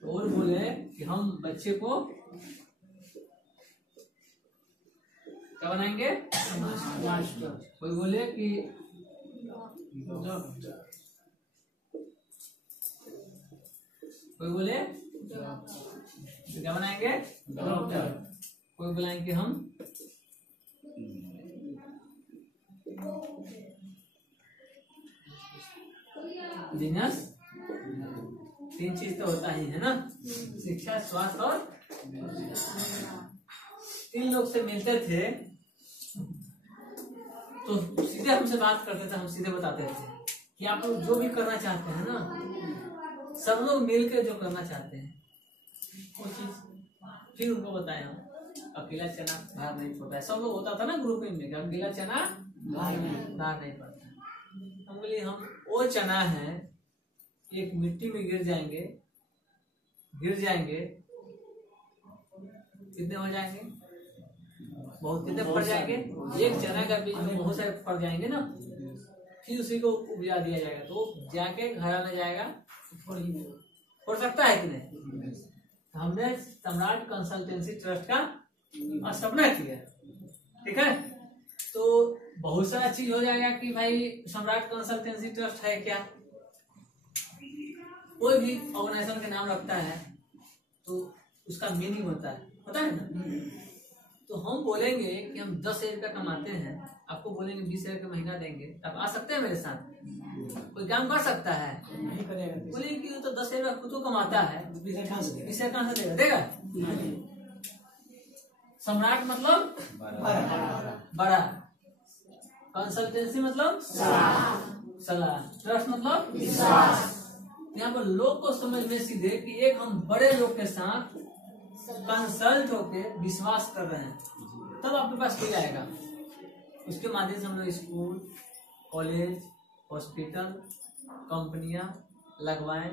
तो और बोले कि हम बच्चे को क्या बनाएंगे, कोई बोले कि कोई बोले तो क्या बनाएंगे डॉक्टर, कोई बुलाएंगे हम बिजनेस। तीन चीज तो होता ही है ना, शिक्षा, स्वास्थ्य और तीन लोग से मिलते थे तो सीधे हमसे बात करते थे, हम सीधे बताते थे कि आप लोग जो भी करना चाहते हैं ना, सब लोग मिलकर जो करना चाहते हैं वो चीज फिर उनको बताया। अकेला चना भार नहीं पड़ता है, सब लोग होता था ना ग्रुप में, अकेला चना भार नहीं पड़ता। हम बोले हम वो चना है एक मिट्टी में गिर जाएंगे कितने हो जाएंगे, बहुत कितने फट जाएंगे, एक चना का बीज में बहुत सारे फट जाएंगे ना, फिर उसी को उपजा दिया जाएगा तो जाके घर आने जाएगा, फोड़ सकता है कि नहीं। हमने सम्राट कंसल्टेंसी ट्रस्ट का स्थापना किया, ठीक है। तो बहुत सारा चीज हो जाएगा कि भाई सम्राट कंसल्टेंसी ट्रस्ट है क्या, कोई भी ऑर्गेनाइजेशन का नाम रखता है तो उसका मीनिंग होता है, पता है ना। तो हम बोलेंगे कि हम 10,000 रुपया कमाते हैं, आपको बोलेंगे 20,000 का महीना देंगे, आप आ सकते हैं मेरे साथ, कोई काम कर सकता है, नहीं करेगा, बोलेंगे कि तो 10,000 रुपया खुद को कमाता है, 20,000 कहाँ से देगा? 20,000 कहाँ से देगा? सम्राट मतलब बड़ा, कंसल्टेंसी मतलब सलाह, ट्रस्ट मतलब विश्वास। यहाँ पर लोग को समझ में सीधे कि एक हम बड़े लोग के साथ कंसल्ट होके विश्वास कर रहे हैं, तब आपके पास कोई आएगा। उसके माध्यम से हम लोग स्कूल, कॉलेज, हॉस्पिटल, कंपनियां लगवाएं,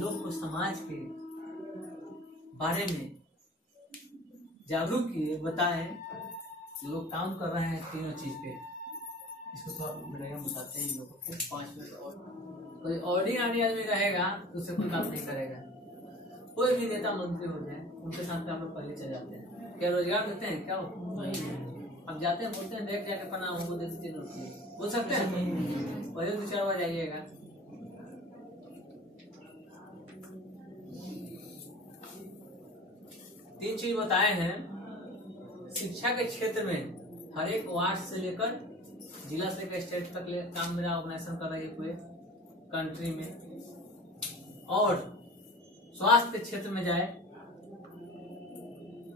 लोग को समाज के बारे में जागरूक किए, बताएं, लोग काम कर रहे हैं तीनों चीज पे। इसको तो आप बढ़िया बताते हैं लोगों को। 5 मिनट और कोई ऑर्डिनरी आदमी रहेगा तो उससे कोई काम नहीं करेगा। कोई भी नेता मंत्री हो जाए उनके साथ आप लोग पहले चले जाते हैं, क्या रोजगार देते हैं क्या? अब जाते हैं बोलते हैं देख जाके पना हमको दे दीजिए नौकरी, बोल सकते हैं? पहले 2-4 बार जाइएगा। तीन चीज बताए हैं। शिक्षा के क्षेत्र में हर एक वार्ड से लेकर जिला से लेकर स्टेट तक काम मेरा ऑर्गेनाइजेशन कर रही है पूरे कंट्री में। और स्वास्थ्य के क्षेत्र में जाए,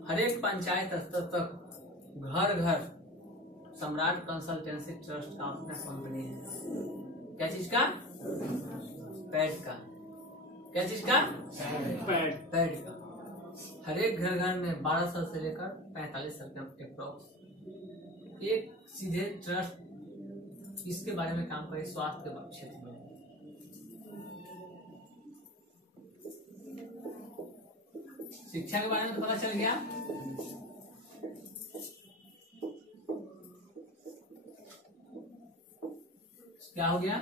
हर एक पंचायत स्तर तक घर घर सम्राट कंसल्टेंसी ट्रस्ट का अपना कंपनी है। क्या चीज का? पैड का। क्या चीज का? पैड का। हर एक घर घर में 12 साल से लेकर 45 साल के अप्रोक्स एक सीधे ट्रस्ट इसके बारे में काम करें स्वास्थ्य के क्षेत्र में। शिक्षा के बारे में तो पता चल गया। क्या हो गया?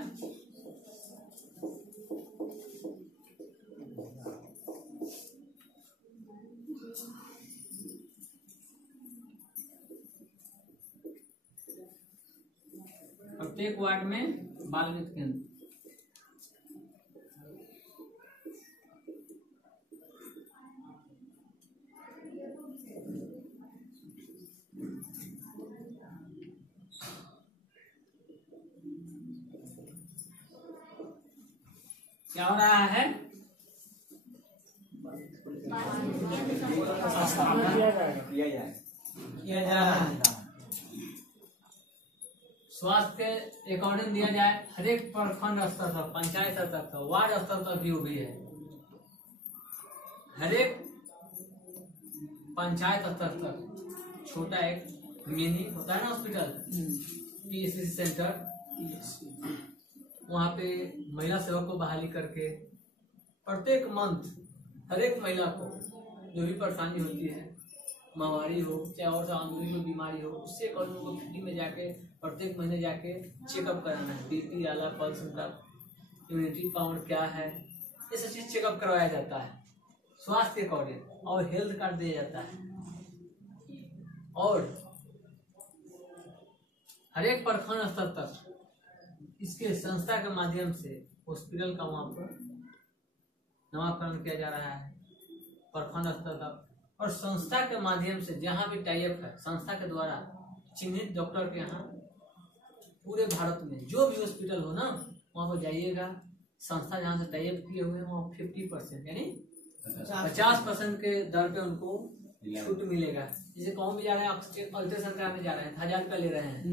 प्रत्येक वार्ड में बाल मित्र केंद्र। क्या हो रहा है? किया जा रहा है। स्वास्थ्य के अकॉर्डिंग दिया जाए, हर एक प्रखंड स्तर पर, पंचायत स्तर पर, वार्ड स्तर पर भी है। हर एक पंचायत स्तर पर छोटा एक मिनी होता है ना हॉस्पिटल, पीएससी सेंटर, वहाँ पे महिला सेवक को बहाली करके प्रत्येक मंथ हर एक महिला को जो भी परेशानी होती है, महामारी हो चाहे और आंतरिक कोई बीमारी हो, उससे अकॉर्डिंग को फ्री में जाके प्रत्येक महीने जाके चेकअप कराना है। बीपी आला, पल्स तक, इम्यूनिटी पावर क्या है, ये सब चीज चेकअप करवाया जाता है स्वास्थ्य के अकॉर्डिंग, और हेल्थ कार्ड दिया जाता है। और हर एक प्रखंड स्तर तक इसके संस्था के माध्यम से हॉस्पिटल का वहां पर नामकरण किया जा रहा है प्रखंड स्तर तक। और संस्था के माध्यम से जहां भी टाइप है, संस्था के द्वारा चिन्हित डॉक्टर के यहाँ पूरे भारत में जो भी हॉस्पिटल हो ना, वहां पर जाइएगा। संस्था जहाँ से टाइप किए हुए हैं वहाँ 50% यानी 50% के दर पे उनको छूट मिलेगा। जैसे कहूँ भी जा रहे हैं, अल्ट्रासाउंड कराने जा रहे हैं, 1000 रुपया ले रहे हैं,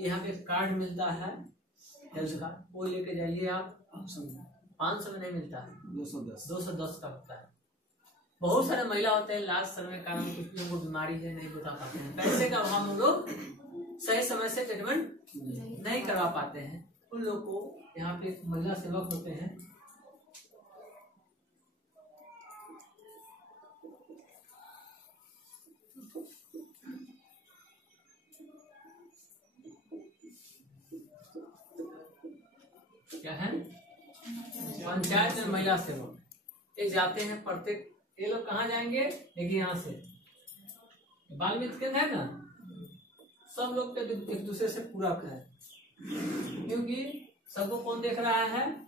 यहाँ पे कार्ड मिलता है हेल्थ का, वो लेके जाइए आप। 500 में नहीं मिलता है, 210 का होता है। बहुत सारे महिला होते हैं इलाज समय कारण कुछ लोगों को बीमारी है, नहीं बता पाते हैं, पैसे का अभाव हम लोग सही समय से ट्रीटमेंट नहीं करवा पाते हैं। उन लोग को यहाँ पे महिला सेवक होते हैं, क्या है, पंचायत में महिला सेवक, ये जाते हैं प्रत्येक। ये लोग कहाँ जाएंगे? देखिए यहाँ से बाल मित्र केंद्र है ना, सब लोग के एक दूसरे से पूरक है, क्योंकि सबको कौन देख रहा है?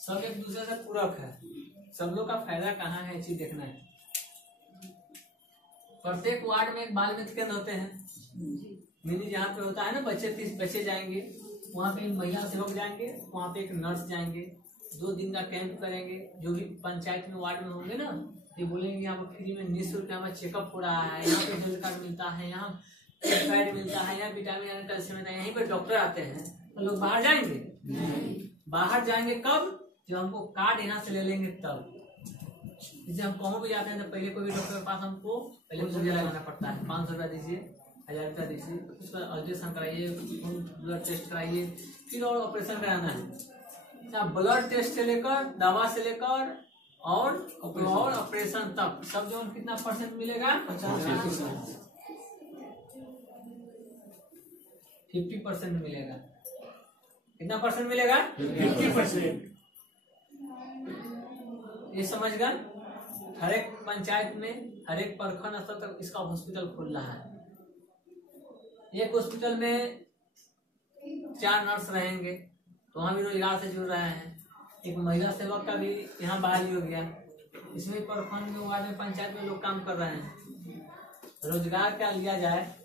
सब एक दूसरे से पूरक है, सब लोग का फायदा कहाँ है, चीज देखना है। प्रत्येक वार्ड में एक बाल मित्र केंद्र होते हैं, मिनी जहाँ पे होता है ना, 30 बच्चे जाएंगे, वहाँ पे महिला सेवक जाएंगे, वहाँ पे एक नर्स जाएंगे, 2 दिन का कैंप करेंगे। जो भी पंचायत में वार्ड में होंगे ना, ये बोलेंगे यहाँ पर फ्री में निःशुल्क हमारा चेकअप हो रहा है, यहाँ पे हेल्थ कार्ड मिलता है, यहाँ पैड मिलता है, यहाँ विटामिन कैल्शियम मिलता है, यहीं पे डॉक्टर आते हैं। तो लोग बाहर जाएंगे, बाहर जाएंगे कब? जब हमको कार्ड यहाँ से ले लेंगे तब। जैसे हम कहूँ भी जाते हैं तो पहले कोई भी डॉक्टर के पास हमको पहले मुझे लगाना पड़ता है, 500 रुपया दीजिए, 1000 रुपया दीजिए, उसका अल्ट्रासाउंड कराइए, ब्लड टेस्ट कराइए, फिर और ऑपरेशन कराना है। ब्लड टेस्ट से लेकर, दवा से लेकर और ऑपरेशन तक सब जो कितना % मिलेगा? 50% मिलेगा। कितना % मिलेगा? 50%। ये समझ गए? हर एक पंचायत में, हर एक प्रखंड स्तर तक इसका हॉस्पिटल खुल रहा है। एक हॉस्पिटल में 4 नर्स रहेंगे, तो वहाँ भी रोजगार से जुड़ रहे हैं। एक महिला सेवक का भी यहाँ बहाली हो गया, इसमें प्रखंड में, वार्ड में, पंचायत में लोग काम कर रहे हैं। रोजगार क्या लिया जाए?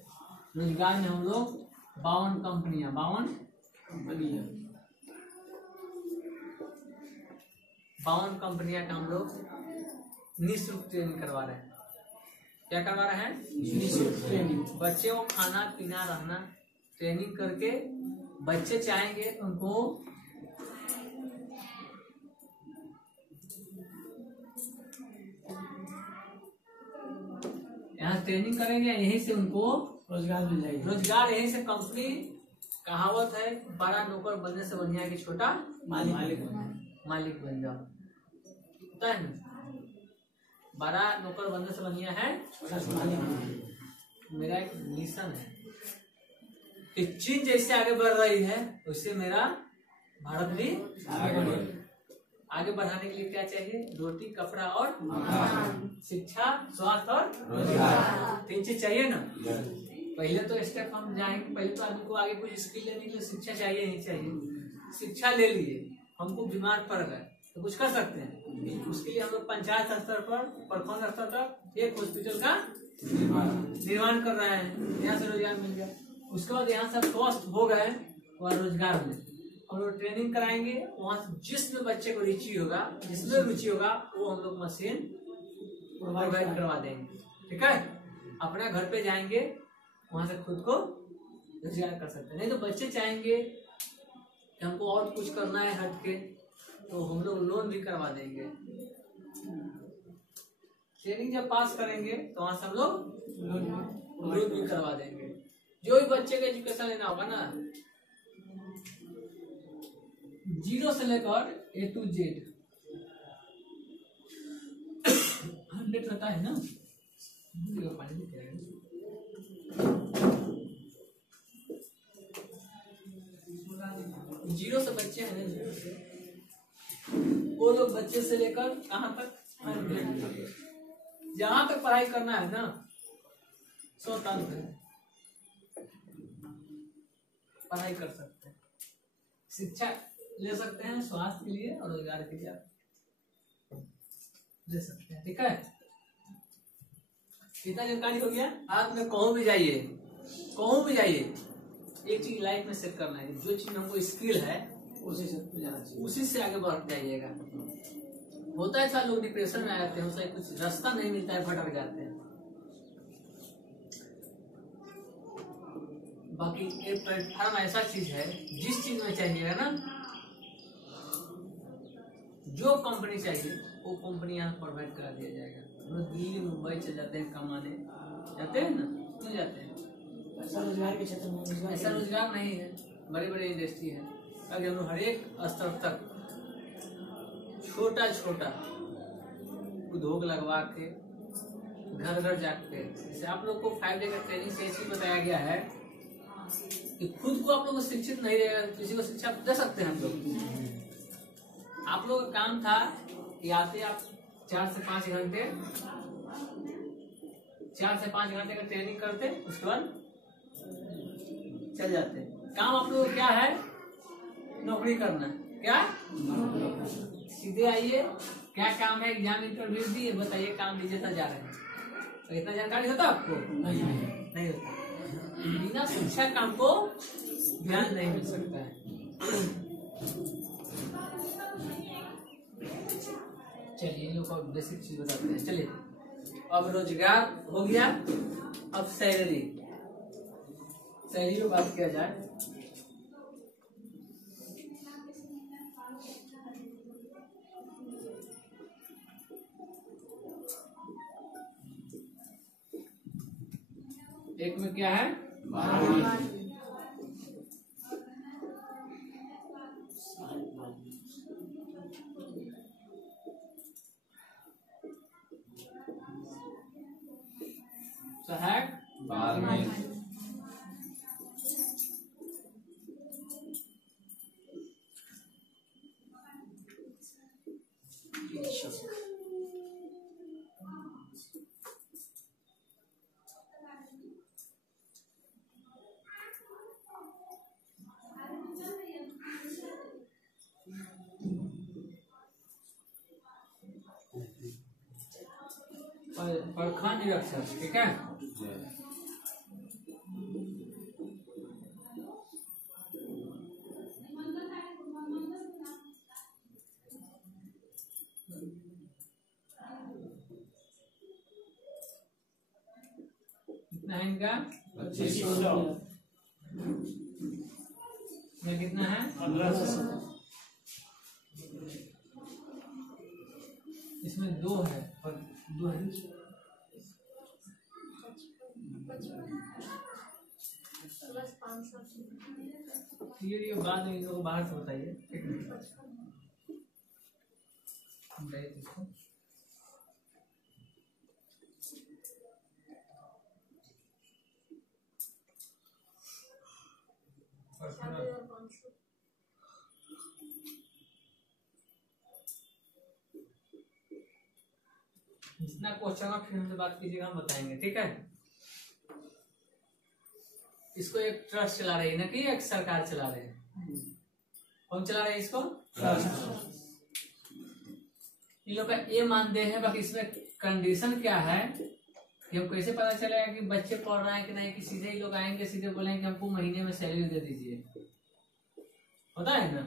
रोजगार में हम लोग 52 कंपनियां का हम लोग निःशुल्क ट्रेनिंग करवा रहे हैं। क्या करवा रहे हैं? निःशुल्क ट्रेनिंग। बच्चे को खाना पीना रहना ट्रेनिंग करके, बच्चे चाहेंगे उनको यहाँ ट्रेनिंग करेंगे, यहीं से उनको रोजगार मिल जाएगी। रोजगार, यहीं से कंपनी, कहावत है बड़ा नौकर बनने से बढ़िया है कि छोटा मालिक बन जाओ, होता है ना। बड़ा नौकर बनने से बढ़िया है छोटा मालिक। मेरा एक मिशन है कि चीन जैसे आगे बढ़ रही है उससे मेरा भारत भी आगे बढ़ाने के लिए क्या चाहिए? रोटी, कपड़ा और शिक्षा, स्वास्थ्य और रोजगार, 3 चीज चाहिए ना। पहले तो स्टेप हम जाएंगे, पहले तो आदमी को आगे कुछ स्किल लेने के लिए शिक्षा चाहिए ही चाहिए। शिक्षा ले लिए, हमको बीमार पड़ गए तो कुछ कर सकते हैं, उसके लिए हम लोग पंचायत स्तर पर, प्रखंड स्तर तक एक हॉस्पिटल का निर्माण कर रहे हैं, यहाँ से रोजगार मिल गया। उसके बाद यहाँ से स्वस्थ हो गए, वहाँ रोजगार मिले, हम लोग ट्रेनिंग कराएंगे, वहाँ से जिसमें बच्चे को रुचि होगा, जिसमें रुचि होगा वो हम लोग मशीन प्रोवाइड करवा देंगे, ठीक है। अपने घर पे जाएंगे, वहां से खुद को रोजगार कर सकते हैं। नहीं तो बच्चे चाहेंगे कि हमको और कुछ करना है हट के, तो हम लोग लोन भी करवा देंगे। ट्रेनिंग जब पास करेंगे तो वहां से हम लोग लोन भी करवा देंगे। जो भी बच्चे का एजुकेशन लेना होगा ना, 0 से लेकर A to Z 100 रहता है ना। 0 से बच्चे हैं ना, 0 से वो लोग बच्चे से लेकर कहाँ तक, 100 तक, जहाँ तक पढ़ाई करना है ना, स्वतंत्र है, पढ़ाई कर सकते हैं, शिक्षा ले सकते हैं, स्वास्थ्य के लिए और रोजगार के लिए ले सकते हैं, ठीक है। कितना जानकारी हो गया? आप में कहूँ भी जाइए, एक चीज लाइफ में सेट करना है, जो चीज हमको स्किल है उसी से आगे बढ़ जाइएगा। होता है सारे लोग डिप्रेशन में आ जाते हैं, उसे कुछ रास्ता नहीं मिलता है, भटक जाते हैं। बाकी एक प्लेटफॉर्म ऐसा चीज है, जिस चीज में चाहिएगा ना, जो कंपनी चाहिए वो कंपनी यहाँ प्रोवाइड करा दिया जाएगा। हम लोग दिल्ली, मुंबई चले जाते हैं, कमाने जाते हैं ना, क्यों जाते हैं? ऐसा रोजगार के क्षेत्र में ऐसा रोजगार नहीं है, बड़े बड़े इंडस्ट्री है। अगर हम लोग हर एक स्तर तक छोटा उद्योग लगवा के, घर घर जाके, जैसे आप लोग को 5 डे का ट्रेनिंग से ऐसी बताया गया है कि खुद को आप लोग शिक्षित नहीं रहेगा, किसी को शिक्षा दे सकते हैं हम लोग। आप लोग का काम था कि आते आप 4 से 5 घंटे का ट्रेनिंग करते, उसके बाद चल जाते। काम आप लोग क्या है? नौकरी करना। क्या? सीधे आइए, क्या काम है, एग्जाम इंटरव्यू दिए, बताइए काम दीजिए, जा रहे हैं। तो इतना जानकारी होता आपको? नहीं होता। बिना शिक्षा काम को ज्ञान नहीं मिल सकता है। चलिए इन लोग को बेसिक चीज बताते हैं। चलिए, अब रोजगार हो गया, अब सैलरी में बात किया जाए। एक में क्या है? सहायक, प्रखंड निरीक्षक, ठीक है। कितना है इनका? 2500। ये कितना है? 1500। इसमें 2 है, और 2 है। बस 500। ये बाद में इन लोगों को बाहर से बताइए, ठीक है? बताइए इसको। जितना क्वेश्चन आप फिर हमसे बात कीजिएगा, हम बताएंगे, ठीक है? इसको एक ट्रस्ट चला रही है ना कि एक सरकार चला रही है? कौन चला रही है इसको? इन लोग का ये मानदेय है, बाकी इसमें कंडीशन क्या है कि हम कैसे पता चलेगा कि बच्चे पढ़ रहे हैं कि नहीं? कि सीधे ही लोग आएंगे, सीधे बोलेंगे कि हमको महीने में सैलरी दे दीजिए, होता है ना?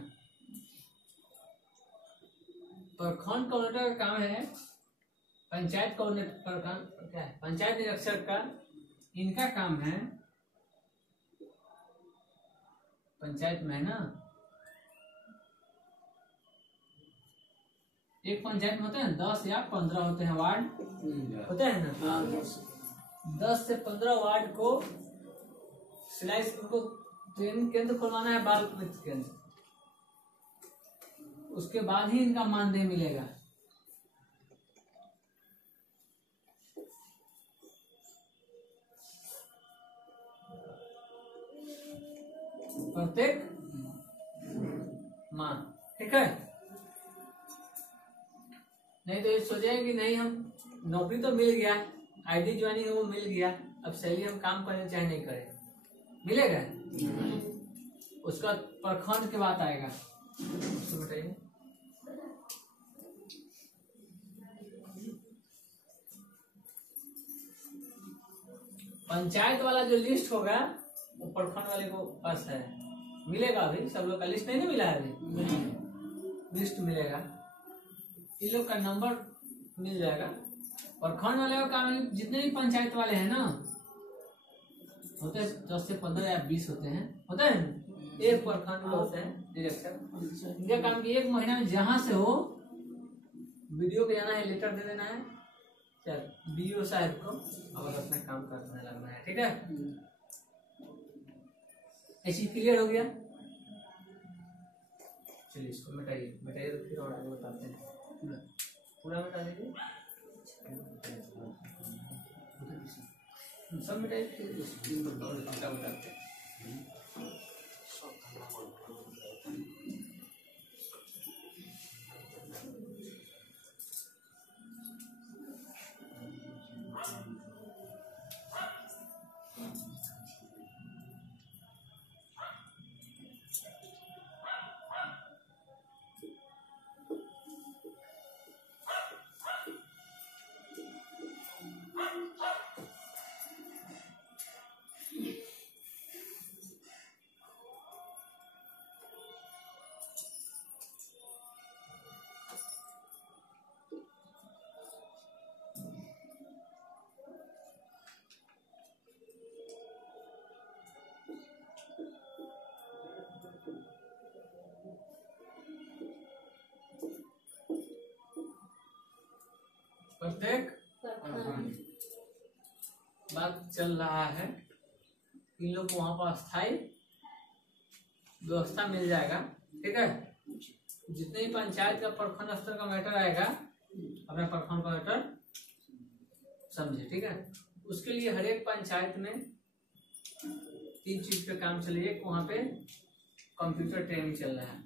प्रखंड कोऑर्डिनेटर का काम है, पंचायत कोऑर्डिनेटर का क्या है? पंचायत निरीक्षक का, इनका काम है पंचायत में है ना, एक पंचायत में होते हैं 10 या 15 होते हैं वार्ड, होते हैं ना? 10 से 15 वार्ड को सिलाई को ट्रेनिंग केंद्र खुलवाना है, बाल केंद्र, उसके बाद ही इनका मानदेय मिलेगा। प्रत्येक माह, ठीक है? नहीं तो ये सोचेंगे कि नहीं, हम नौकरी तो मिल गया, आईडी ज्वाइनिंग है वो मिल गया, अब सैलरी हम काम करें चाहे नहीं करें, मिलेगा? उसका प्रखंड के बाद आएगा, तो बताइए। पंचायत वाला जो लिस्ट होगा वो प्रखंड वाले को पास है, मिलेगा। अभी सब लोग का लिस्ट नहीं मिला है, अभी लिस्ट मिलेगा, इन लोग का नंबर मिल जाएगा। प्रखंड वाले का काम, जितने भी पंचायत वाले हैं ना, होते हैं 10 से 15 या 20 होते हैं, होता है ना? एक प्रखंड में होते हैं डायरेक्टर, इनका काम कि 1 महीना में जहां से हो वीडियो को जाना है, लेटर दे देना है, चल बीओ साहब को, और अपना काम करने लगना है, ठीक है? ऐसी क्लियर हो गया? चलिए इसको मिटाइए, तो फिर और आगे बताते हैं। पूरा मिटा दीजिए, सब मिटाइए, फिर बताते हैं। प्रत्येक बात चल रहा है, इन लोग को वहां पर अस्थायी व्यवस्था मिल जाएगा, ठीक है? जितने भी पंचायत का प्रखंड स्तर का मैटर आएगा, अपना प्रखंड का मैटर समझे, ठीक है? उसके लिए हर एक पंचायत में 3 चीज पे काम चल रही है। वहां पे कंप्यूटर ट्रेनिंग चल रहा है।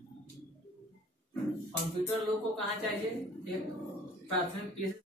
कंप्यूटर लोग को कहाँ चाहिए? एक प्राथमिक